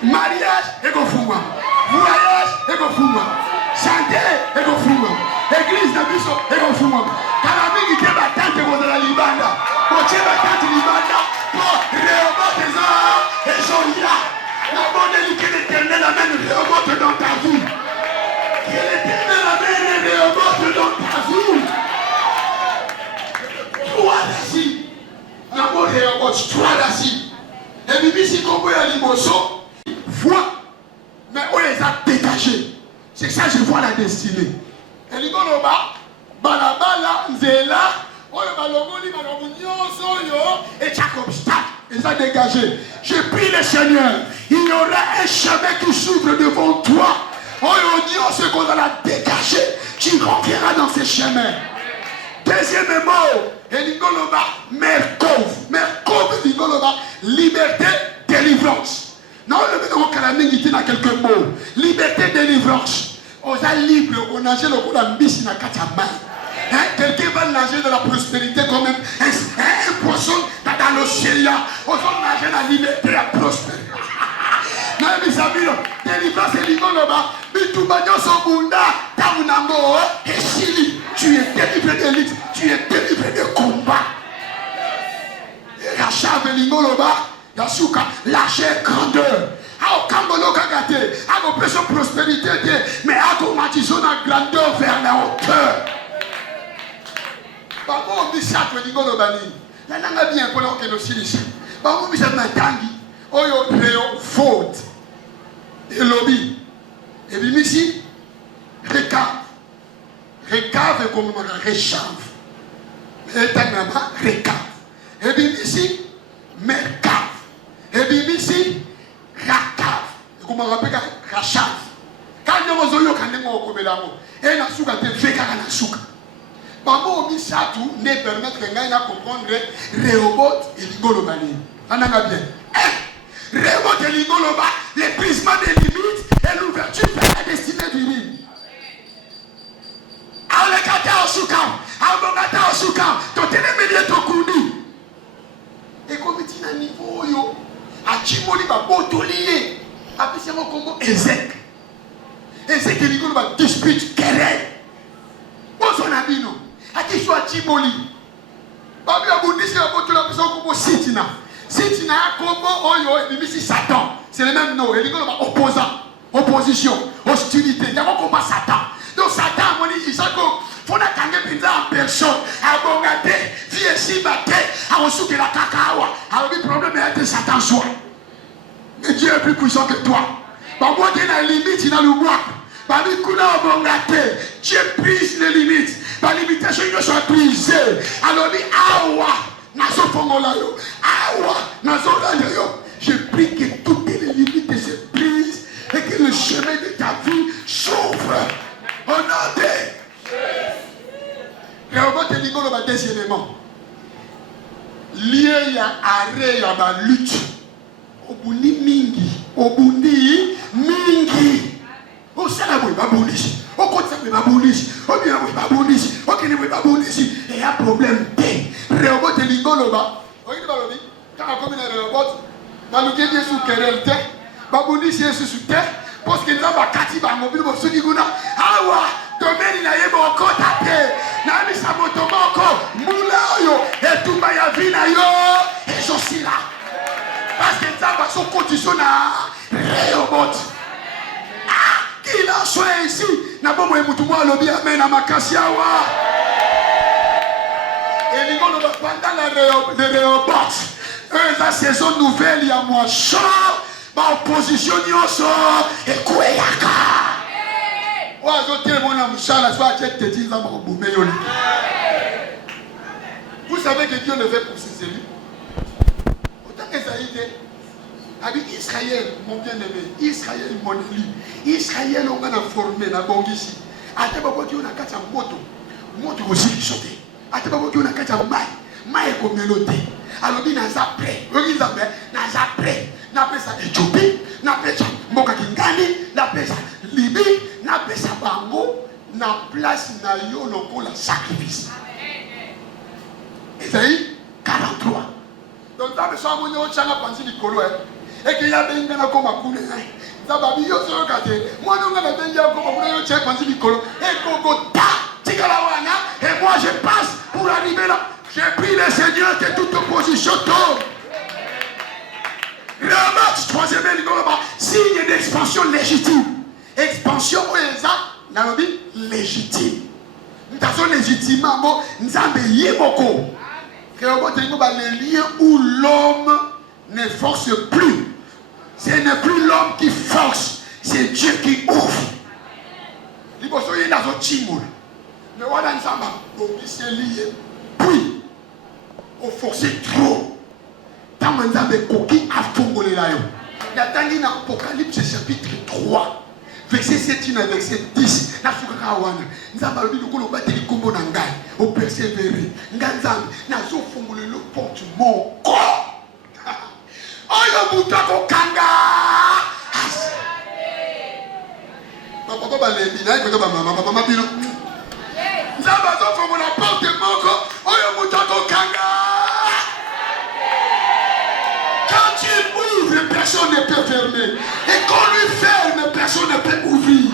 mariage et go fuma, voyage et go fuma, santé et go fuma, église de biso et go fuma. Quand qui te battante de la libanda, pour te battante libanda, pour Réobot et Jolia, la bonne est que l'Éternel amène Réobot dans ta vie. Que l'Éternel amène Réobot dans ta vie. Trois d'acides, l'amour Réobot, trois d'acides. Et Bibi si qu'on peut aller mosso. Voix, mais on les a dégagés. C'est ça que je vois la destinée. Et les gars, balabala, nzela, on le balongoli, et chaque obstacle, ils ont dégagé. Je prie le Seigneur, il y aura un chemin qui s'ouvre devant toi. On dit ce qu'on a dégagé, tu rentreras dans ce chemin. Deuxième mot, et l'ingoloba, Merkov, l'ingoloba, liberté, délivrance. Non, le mec qui a quelques mots. Liberté, délivrance. On est libre, on nage le coup d'un bis dans la quelqu'un va nager dans la prospérité comme un poisson dans l'océan. On va nager dans la liberté, la prospérité. Non, mes amis, délivrance et l'ingoloba, Bitoubanyo Sobunda, Taunango, et Chili. Tu es délivré de lutte, tu es délivré de combat. Rachab et l'ingoloba. Yasuka, lâcher grandeur. A Kambolo Kagate, a l'oppression prospérité, mais a automatisé la grandeur vers la hauteur. Papa, on dit ça, tu dis qu'on a banni. La langue a bien pour que nous silisons. Papa, on dit ça, Tangi. Oyo, Réo, faute. Et lobby. Et bien ici, récave. Récave comme on réchave. Et tanama, récave. Et bien ici, mercave. Et bien ici, rakav. Et comme on rappelle, rachav. Quand nous avons et la souka te fait car la souka. Maman omi ça tout ne permettre que nous comprendre Réobot et l'ingolobani. On a bien. Réobot et l'ingoloba, l'épuisement des limites et l'ouverture vers la destinée divine. Alekata osuka, abongata osuka, totene media tokuni. Et comme il dit à niveau yo, à Chimoli va botolier, après c'est mon combo Ezek. Ezek et l'ingolo va dispute querelle. Bon son ami non, à qui soit Chimoli. Babi a boudi si la botoli a besoin combo Sitina. Sitina a combo oyo et Bibi si Satan. C'est le même nom. Et l'ingolo va opposant, opposition, hostilité. Il y a un combat Satan. Donc Satan a dit Isaac. Faut la tangue pinza en personne, à bongate, vie si batte, à reçu que la cacawa, à le problème est de Satan soit. Mais Dieu est plus puissant que toi. Par moi, tu as une limite, il a le bois. Par lui, kuna bongate, Dieu brise les limites. Par limitation, il soit brisé. Alors, dit, awa, nazo fongolayo, awa, nazo lanyo. Je prie que toutes les limites se brisent et que le chemin de ta vie s'ouvre. Au nom de Réobot et l'ingolo va deuxièmement. lié ya arrêt ya ba lutte. Obundi mingi, obundi mingi. O sala boy babonisi, o kotsa boy babonisi, o bien boy babonisi, o kene boy babonisi. Et y a problème té. Rehoboth lingolo ba. Oyi ba lobi. Quand on comme na Rehoboth, ba luke die sous querelle té. Babonisi sous té. Parce que nous avons kati ba mobile bo soki kuna. Awa, domaine na yebo okota té. Na mi sa moto moko, mula oyo, et tout ba ya vie na yo. Et je suis là. Parce que nous avons son condition na Rehoboth. Qu'il en soit ici, n'a pas moyen de lobby amen à ma kassiawa. Et nous allons pendant la Rehoboth, la saison nouvelle, il y a moins chaud, ma opposition y en sort, et quoi yaka. Ouais, je dis mon ami Charles, soit tu te dis, vous savez que Dieu le fait pour ses élus. Autant que ça a été. Avec Israël, mon bien-aimé, Israël, mon élu, Israël, on a formé dans Bongisi. Ate babo ki on a kacha moto, moto aussi qui saute. Ate babo ki on a kacha mai ko melote. Alors bi na za prêt, on za prêt, na za prêt. Na pesa Éthiopie, na pesa Mboka Kingani, na pesa Libye, na pesa Bango, na place na yo lokola sacrifice. Isaïe 43. Donc ça me semble que on a pensé du colo. Et qu'il y a des gens comme Akune. Ça va bien, je regarde. Moi, nous avons des gens comme Akune, je pense du colo. Et Kogota, Tikalawana. Et moi, je passe pour arriver là. J'ai pris le Seigneur que toute opposition tombe. Rehoboth, troisième élément, signe d'expansion légitime. Expansion, où est-ce légitime. Nous avons légitimement, nous avons yémoko. Rehoboth, les liens où l'homme ne force plus. Ce n'est plus l'homme qui force, c'est Dieu qui ouvre. Il faut que dans un timon. Mais voilà, nous avons lié. Puis, on force trop. Tant que nous avons coquille à fongolé là. Il y a dans l'Apocalypse chapitre 3, verset 7 à verset 10. Nous avons dit que nous avons dit que nous avons persévéré. Nous avons fongolé le porte mon corps. Oyo mutako kanga. Papa balembi na iko ba mama bino. Nzaba zo fomo na porte moko. Oyo mutako kanga. Quand tu ouvres, personne ne peut fermer. Et quand lui ferme, personne ne peut ouvrir.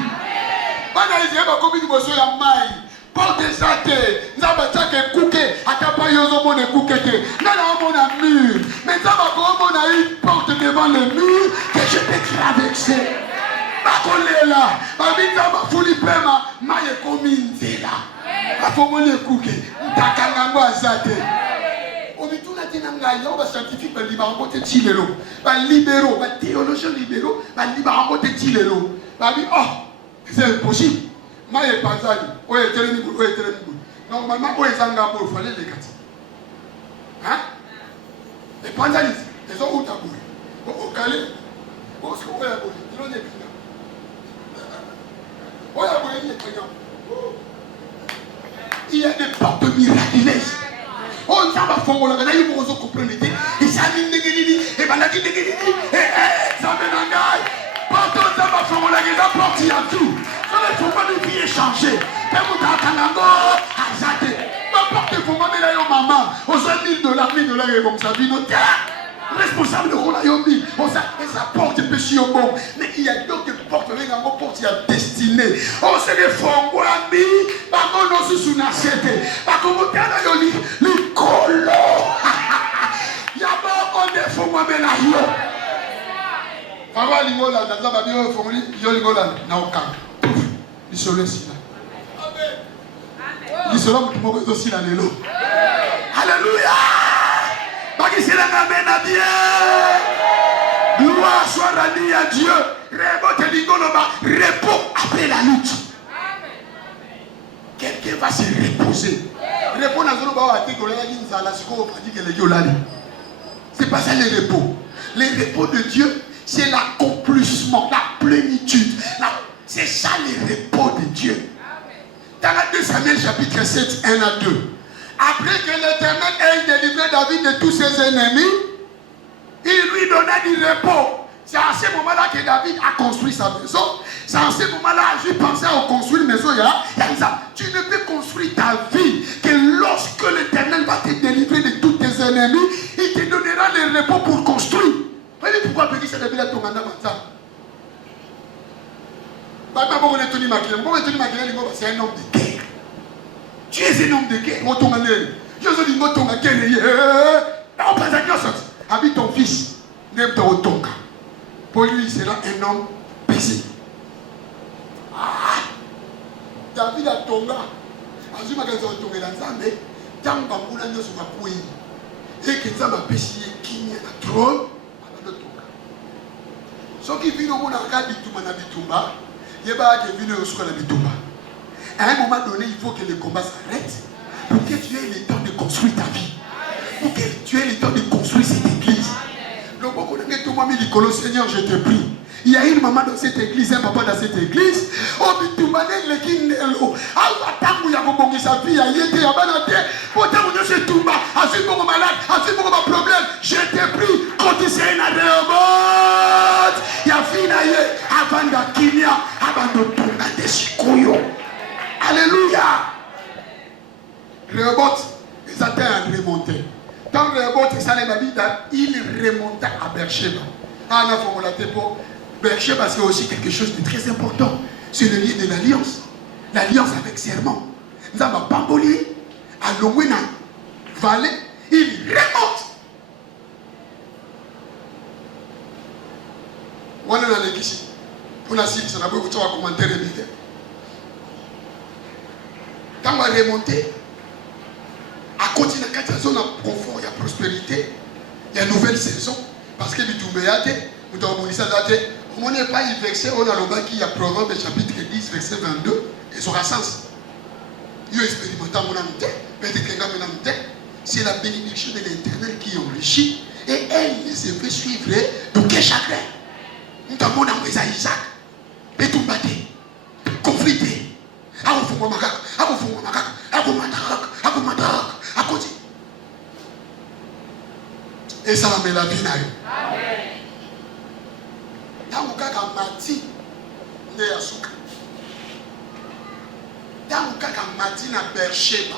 Bana izi ba komi boso ya mai. Porte santé, nzaba take kuke, atapa yozo mone kukete. Nana mona mur, mais nzaba mona une porte devant le mur que je peux traverser. Bakolela, babi nzaba fuli pema, maye komi nzela. Bafomone kuke, ntakangango azate. Omituna tinanga yo ba scientifique ba libarango te tilelo, ba libéraux, ba théologiens libéraux, ba libarango te tilelo. Babi oh, c'est impossible. Maye Panzani, oye telemi, oye telemi. Normalement, oye Zanga il fallait les gâter. Hein? Les Panzani, ils ont où ta boule? Au Calais, au Sco, oye boule, ils ont des clients. Oye boule, il y a des clients. Il y a des portes miraculeuses. On ne sait pas faire on a eu pour vous comprendre. Et ça dit négénini, et balaki négénini, et ça me n'engaille. Porte on ne sait pas faire on a déjà porté en tout. Il faut pas de vie échanger. Mais vous avez azate. Ma porte faut pas de la maman. Aux $1,000, et comme ça, vie notre responsable de Rolayombi. Et ça porte péché au bon. Mais il y a d'autres portes, les gars, porte à destinée. On se les fongouami. Par contre, on se sounachete. Par contre, on a yoli. Le colo. Il y a pas de fongouami là. Papa Lingola, dans la babio, fongouami, Yolingola, n'a aucun. Isolé sila. Isolé moko aussi la lelo. Alléluia. Baki sila ngamena bien. Gloire soit rendue à Dieu. Rehoboth lingoloba, repos après la lutte. Quelqu'un va se reposer. Repos na zolo ba ati kolela kinzala siko pratique les yolali. C'est pas ça le repos. Le repos de Dieu, c'est l'accomplissement, la plénitude, c'est ça le repos de Dieu. Dans la 2 Samuel chapitre 7, 1 à 2. Après que l'Éternel ait délivré David de tous ses ennemis, il lui donna du repos. C'est à ce moment-là que David a construit sa maison. C'est à ce moment-là que je pensais à construire une maison. Tu ne peux construire ta vie que lorsque l'Éternel va te délivrer de tous tes ennemis, il te donnera le repos pour construire. Vous voyez pourquoi David s'est révélé à ton mandat maintenant? C'est un homme de guerre. Tu es un homme de guerre. Je dis habite ton fils. Pour lui, il sera un homme paisible. David a tonga. Azuma kaza tonga dans Zambé. Tamba muna nyoso mapui. Et que ça m'a péché qui est na trône. Ce qui vient au monde en cas bitumba na bitumba. Yeba que vient au square na bitumba. À un moment donné, il faut que le combat s'arrête pour que tu aies le temps de construire ta vie. Pour que tu aies le temps de construire cette église. Le bon côté tout le monde dit Seigneur, je te prie. Il y a une maman dans cette église, un papa dans cette église. Oh, bitumba le kinelo. Ah, tangu ya bongi sa vie, ya yete ya banate. Pourtant on se tumba, assez bon malade, assez bon problème. Je te prie, quand tu sais na reobot. Ya fina ye, avant da kinya, avant de tumba de sikoyo. Alléluia. Rehoboth, ils étaient à remonter. Quand Rehoboth et Salem habitent, il remonta à Beersheba. Beersheba, c'est aussi quelque chose de très important. C'est le lien de l'alliance. L'alliance avec serment. Nous avons Pamboli, à Longwena, Vallée, il remonte. Voilà la législation. Pour la cible, ça n'a pas beaucoup de commentaires. Quand on va remonter, à côté de la zone de confort, il y a prospérité, il y a une nouvelle saison. Parce que nous avons dit ça, on n'est pas verset, on a le bas qui y a Proverbe chapitre 10, verset 22, et son sens. Il expérimente mon amitié, c'est la bénédiction de l'Éternel qui enrichit, et elle se fait suivre de quel chagrin. Nous avons envoyé à Isaac, et tout batté, conflité. Et ça va me la vie. Tangu kaka mati ne yasuka. Tangu kaka mati na Beersheba.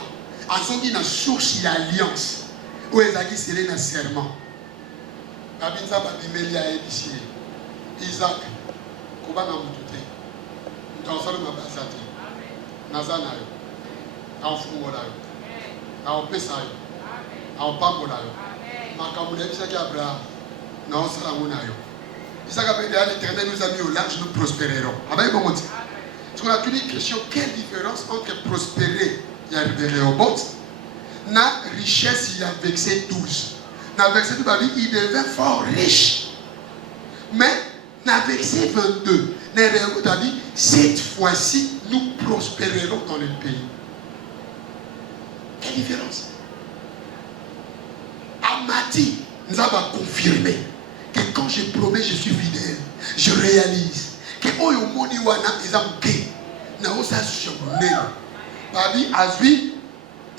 Azongi na source d'alliance. Où ezaki seré na serment. Babinza babimeli ya ebisi. Isaac kobanga mutute. Mutawasala mabasate. Nazana yo. Kafungola yo. Kaopesa yo. Kaopambola yo. Makambo na bisaki Abraham. Na osala ngona yo. Isaac a dit l'Éternel nous a mis au large, nous prospérerons. Avec bon motif. Parce qu'on a une question, quelle différence entre prospérer et Rehoboth, na richesse il a vexé 12. Na vexé 12, il devint fort riche. Mais na vexé 22. Na Rehoboth a dit, cette fois-ci, nous prospérerons dans le pays. Quelle différence? Amati nous a confirmé que quand je promets, je suis fidèle. Je réalise que Oyo Moni Wana Ezamke na osa shonelo. Babi azwi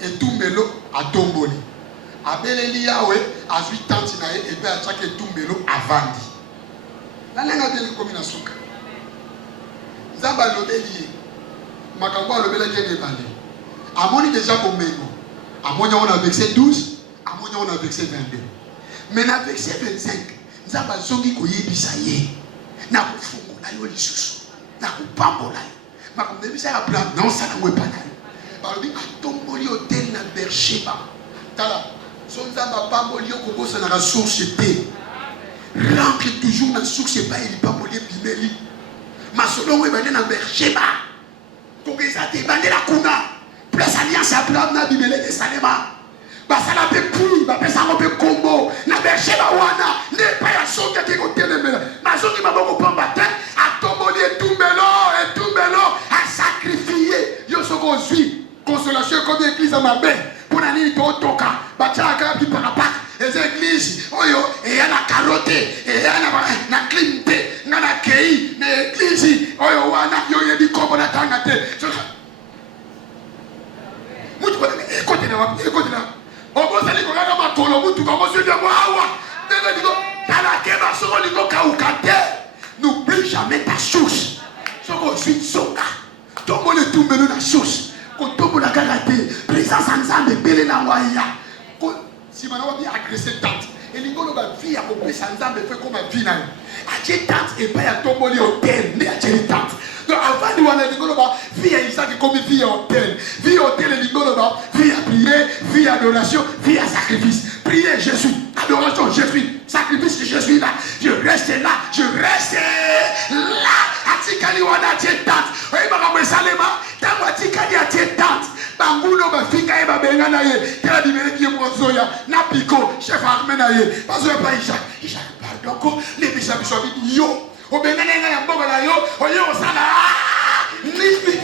etumbelo atomboli. Abeleli yawe azwi tanti na e pe achake etumbelo avandi. La lenga de komina suka. Nzamba lobeli makambo lobela ke bande. Amoni déjà bomengo. Amoni on a vexé 12, amoni on a vexé 22. Mais na vexé 25. Nzamba zongi koyebisa ye na kufungola yo lisusu na kupambola yo makomebisa ya Abraham na osala ngwe pana yo balobi atomboli hotel na Beersheba tala so nzamba pamboli yo kobosa na source te rentre toujours na source pas il pamboli bimeli masolongo ebande na Beersheba kongeza te bande la kuna place alliance Abraham na bimele de Salema basala pe pui bapesa ngo pe kombo na Beersheba wana ne pa ya soki ke kotelemela mazoki maboko pamba te atomboli etumbelo a sacrifier yo soko zui consolation comme église mabe pona nini to toka bachaka bi parapaka les églises oyo e ya na carotte e ya na climte ngana kei na église oyo wana yo yebi kombo na tanga te mutu ko e kote écoute là. On va s'aller comme un colombo, tout comme monsieur de Wawa. N'oublie jamais ta source. Ce qu'on suit, soka. Tout le monde est tombé dans la source. Quand tout le monde a gardé, présence ensemble, belé la waya. Si maintenant on dit agresser tante, et les gens va vie à peu près ensemble, fait comme un vie. A tante et pas à tomber au hôtel, mais à tante. Donc avant de voir les gens va vie à Isaac comme vie à hôtel. Vie à hôtel, les gens va vie à prier, vie à adoration, vie à sacrifice. Prier, je suis. Adoration, je suis. Sacrifice, je suis là. Je reste là. Je reste là. Atikali wana tante. Oui, ma salema. Tango atikali a tante. Banguno bafika e babenga na ye. Tela libéré qui est mozoya. Na piko, chef armé na ye. Parce que pas Isaac. Pardon. Les bisous bisous yo. Obenga na ya mboga na yo. Oyo osala. Nibi.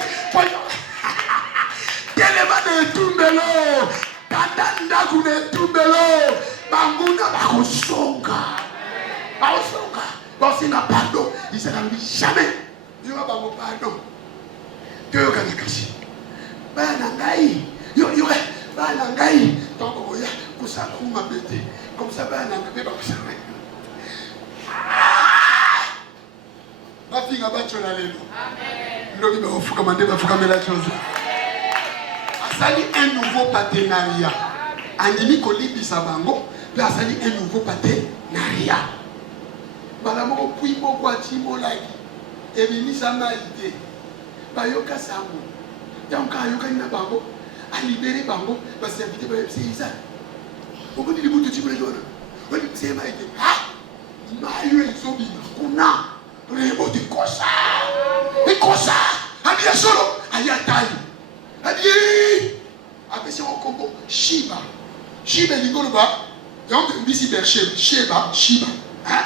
Telema de tumbelo. Tandanda kune tumbelo. Banguna bakosonga. Bakosonga. Basinga pardon. Il se n'en jamais. Il va pas pardon. Que yo kanakashi. Bana ngai. Yo bana ngai. Donc oya kusala umabete. Comme ça bana ngai ba kusala. Bafinga bachola lelo. Amen. Ndoki ba ofuka mande ba fuka mela chose. Asali un nouveau partenariat. Animi kolibisa bango. Puis asali un nouveau partenariat. Balamoko puimo kwa chimo laki. Ebimisa maite. Bayoka sango. Donc ayoka ina bango. A libérer bango. Parce que invité ba c'est ça. Pourquoi tu dis que tu peux le donner? Oui, c'est maite. Ah! Mayo ezobi kuna. Rebo de kosa. Et kosa. Abia solo. Ayatali. Adi. Après on combo Shiba. Shiba ligoloba. Donc ici Bercheb. Shiba. Hein?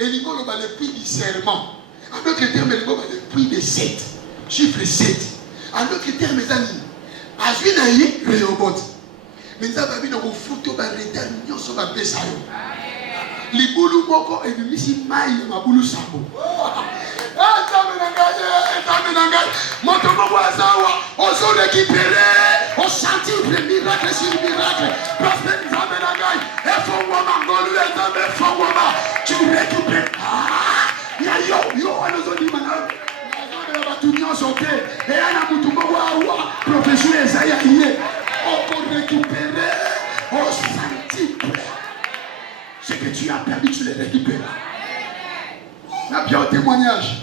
Et ligoloba le prix du serment. En d'autres termes, ligoloba le prix de 7. Chiffre 7. En d'autres termes, mes amis. Azwinayi Rehoboth. Mais ça va venir au fruit au barreter nyonso ba pesa yo. Libulu moko et misi mai ma bulu sabo. Moto moko azawa, ozo récupérer, on sentir le miracle sur le miracle. Prospère Nzambe nangai, et fongwa mangolu et Nzambe fongwa ma. Tu récupères. Ya yo alozo di mana. Nzambe ba tunyo sote, et ana mutu moko awa, professeur Esaïa iye. On peut récupérer, on sentir. Ce que tu as perdu, tu les récupères. On a bien un témoignage.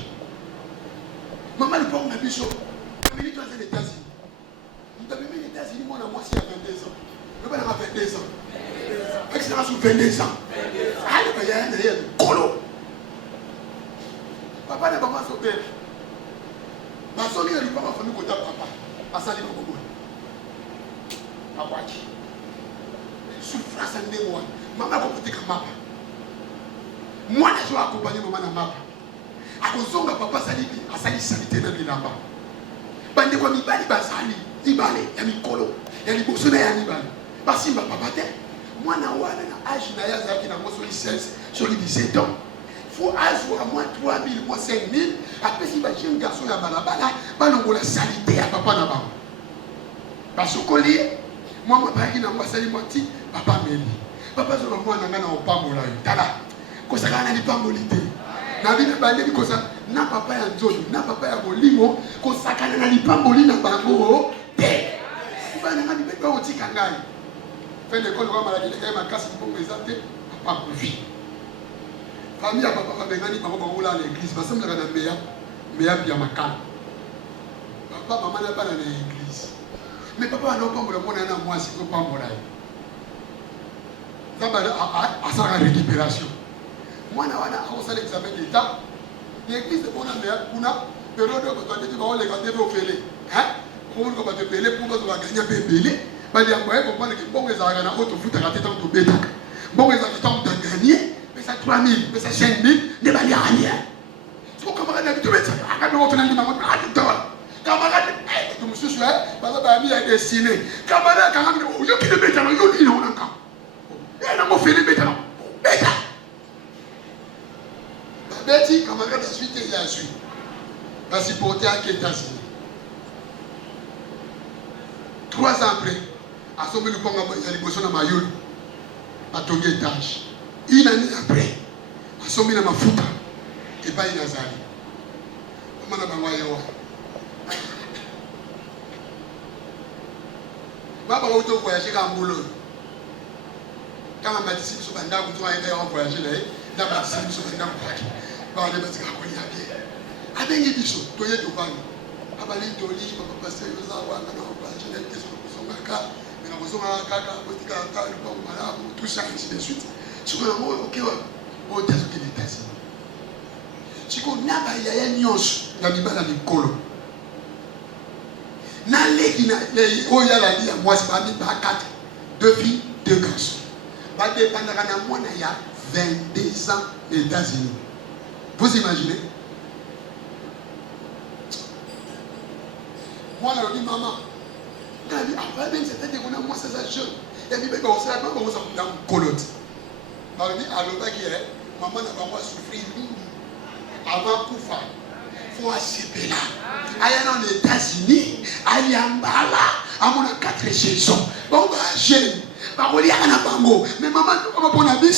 Maman, le pauvre Nabiso, il est aux États-Unis. Il est aux États-Unis, moi, moi, il y a 22 ans. Le père a 22 ans. Excellence sur 22 ans. Ah, le père, il y a un colo. Papa n'est pas mal sauvé. Ma soeur, il n'est pas mal famille côté papa. Asali Bobo. Papa, souffrance en deux mois. Maman a compris que mapa. Moi, je dois accompagner maman dans mapa. A cause de papa salibi, a sali salité dans bilamba. Bande kwa mibali basali, ibale, ya mikolo, ya libosona ya mibali. Basi mba papa te. Moi na wana na âge na ya zaki na moso 16, sur 17 ans. Faut âge à moins 3000, moins 5000. Après si ba jeune garçon ya balabala, ba longola salité ya papa na ba. Parce que moi ma papa na moi sali moti, papa meli. Papa zo moi na ngana opambola yo. Tala. Kosa kana ni pambolité. Na bina bande ni kosa na papa ya nzoto, na papa ya molimo, kosa kana na lipamboli na bango te. Bana ngani be ba otika ngai. Fait l'école kwa maladi le kama kasi pour présenter papa vie. Famille ya papa bengani papa bango la l'église, parce que na meya bien makana. Papa maman na pas na l'église. Mais papa na opambola mona na moi si ko pambola. À sa récupération. Moi, je vais faire l'examen d'État. L'église est bonne, mais on a période où on a les gardés au fêlé. Pour qu'on va te payer, pour qu'on va gagner un peu belé. Mais il y a moyen de comprendre que bon, les arènes à autre foot à rater dans ton bêta. Bon, les arènes à gagner, mais ça 3000, mais ça 5000, ne va rien. Son camarade a dit, tu veux ça. Regarde, on a dit, maman, camarade, tu me suis parce que tu as destiné. Camarade, quand on a dit, tu le bêta, il y a encore. Et on a fait les bêta. Bêta. Betty, camarade, la suite est la suite. Parce qu'il portait à Kétassi. 3 ans après, asombi lupango ya liboso na mayolo atongi étage. Une année après asombi na mafuta epai nazali mama na bango yawa baba auto voyager ka mbulo kama matisi biso banda kutu aenda ya voyager na ye na matisi biso banda kupaki ba ne batika ko yabe abengi biso toye tobani abali toli papa pasteur yoza wana na voyager na keso kusonga ka na kusonga kaka botika ka lupa malamu tout ça ainsi de suite siko na mo okewa o tazo ki litasi siko naba ya nyonso na libala likolo na leki na oya la dia moi c'est pas ba 4 2 filles 2 garçons ba dépendra na mwana ya 22 ans aux États-Unis. Vous imaginez? Moi là on dit maman na bi après même c'était qu'on a moi ça jeune et puis ben on sait pas comment ça dans colotte. Ba ni aloba qui est maman na ba souffrir avant kufa faut accepter là. Aïe dans les États-Unis, aïe en bala, à mon 4 saisons. Bon bah jeune, bah on y a un bango. Mais maman, comment pour la vie,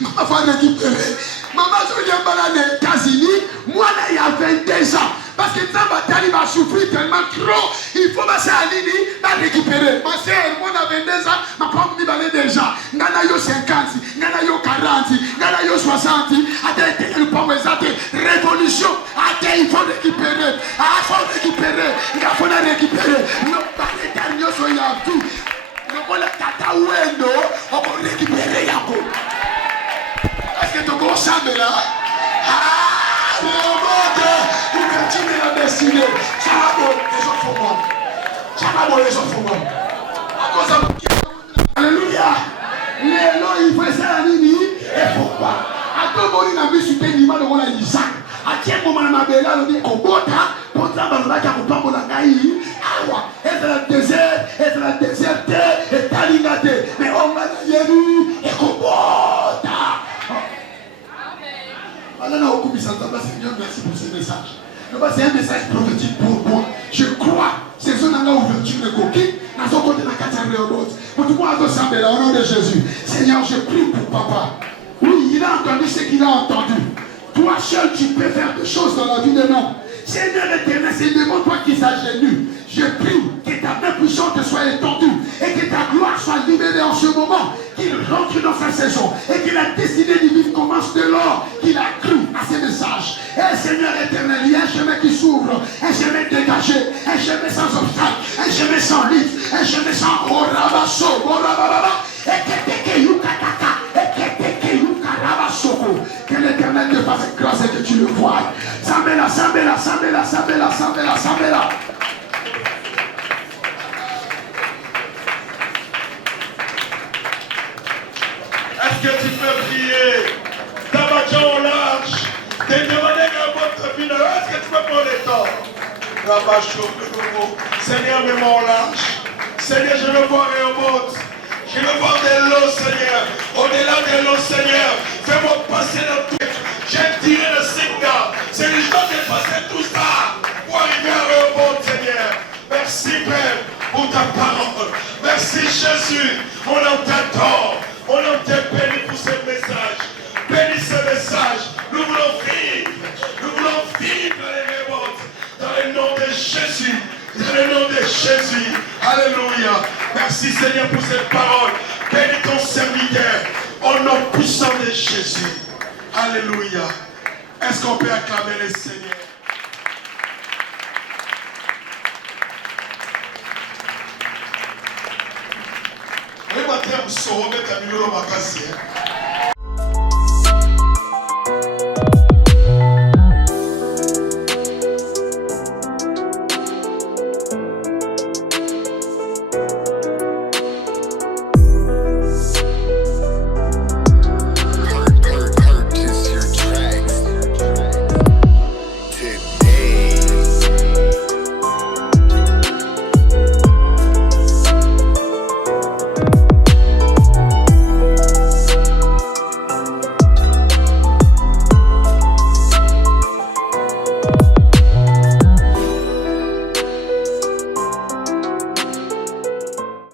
maman va récupérer. Maman je viens bala les États-Unis, moi là il y a 22 ans. Parce que ça va souffrir tellement trop. Il faut passer à l'île, va récupérer. Ma soeur, moi on a 22 ans, ma propre vie valait déjà. Nana yo 50, nana yo 40, nana yo 60. Attends, le pauvre exact. Révolution. Attends, il faut récupérer. Ah, il faut récupérer. Il faut récupérer. Non, pas les derniers sont là tout. Non, on a tata wendo, on va récupérer Yako. Est-ce que tu as un là? Ah, le monde. Ouverture de la destinée. Chamo, les gens font moi. Chamo, les gens font moi. Alléluia. Les lois, il faut ça la nini. Et pourquoi? À tout moment, il a vu sur tes images de la Isaac. À quel moment, la belle a dit qu'on boit, pour ça, on a qu'à couper pour la gaïe. Ah, et c'est le désert, et c'est le désert, et taligate. Mais on va y aller, et qu'on boit. Alors, on Seigneur, merci pour ce message. C'est un message prophétique pour moi. Je crois. C'est son ouverture de coquille. Dans son côté, la quatrième robot. Pour tout le monde, au nom de Jésus. Seigneur, je prie pour papa. Oui, il a entendu ce qu'il a entendu. Toi seul, tu peux faire des choses dans la vie d'un homme. Seigneur éternel, c'est devant toi qu'il s'agenouille. Je prie que ta main puissante soit étendue et que ta gloire soit libérée en ce moment. Qu'il rentre dans sa saison et que la destinée divine commence de l'or qu'il a cru à ces messages. Et Seigneur éternel, il y a un chemin qui s'ouvre, un chemin dégagé, un chemin sans obstacle, un chemin sans lutte, un chemin sans orabasso, et que yukataka, et que yukarabasoko. Que l'éternel te fasse grâce et que tu le vois. Sambela, sambela, sambela, sambela, sambela, sambela. Est-ce que tu peux prier? Tabac au large. T'es demandé à votre finale. Est-ce que tu peux prendre le temps? Seigneur, mets-moi au large. Seigneur, je veux voir Rehoboth. Je veux voir de l'eau, Seigneur. Au-delà de l'eau, Seigneur. Fais-moi passer dans tout. J'ai tiré le signal. C'est le temps de passer tout ça pour arriver à Rehoboth, Seigneur. Merci, Père, pour ta parole. Merci, Jésus. On t'attend. On te bénit pour ce message. Bénis ce message. Nous voulons vivre. Nous voulons vivre les Rehoboth. Dans le nom de Jésus. Dans le nom de Jésus. Alléluia. Merci Seigneur pour cette parole. Bénis ton serviteur. Au nom puissant de Jésus. Alléluia. Est-ce qu'on peut acclamer le Seigneur? Oui, ma terre, vous saurez mettre un numéro makasi.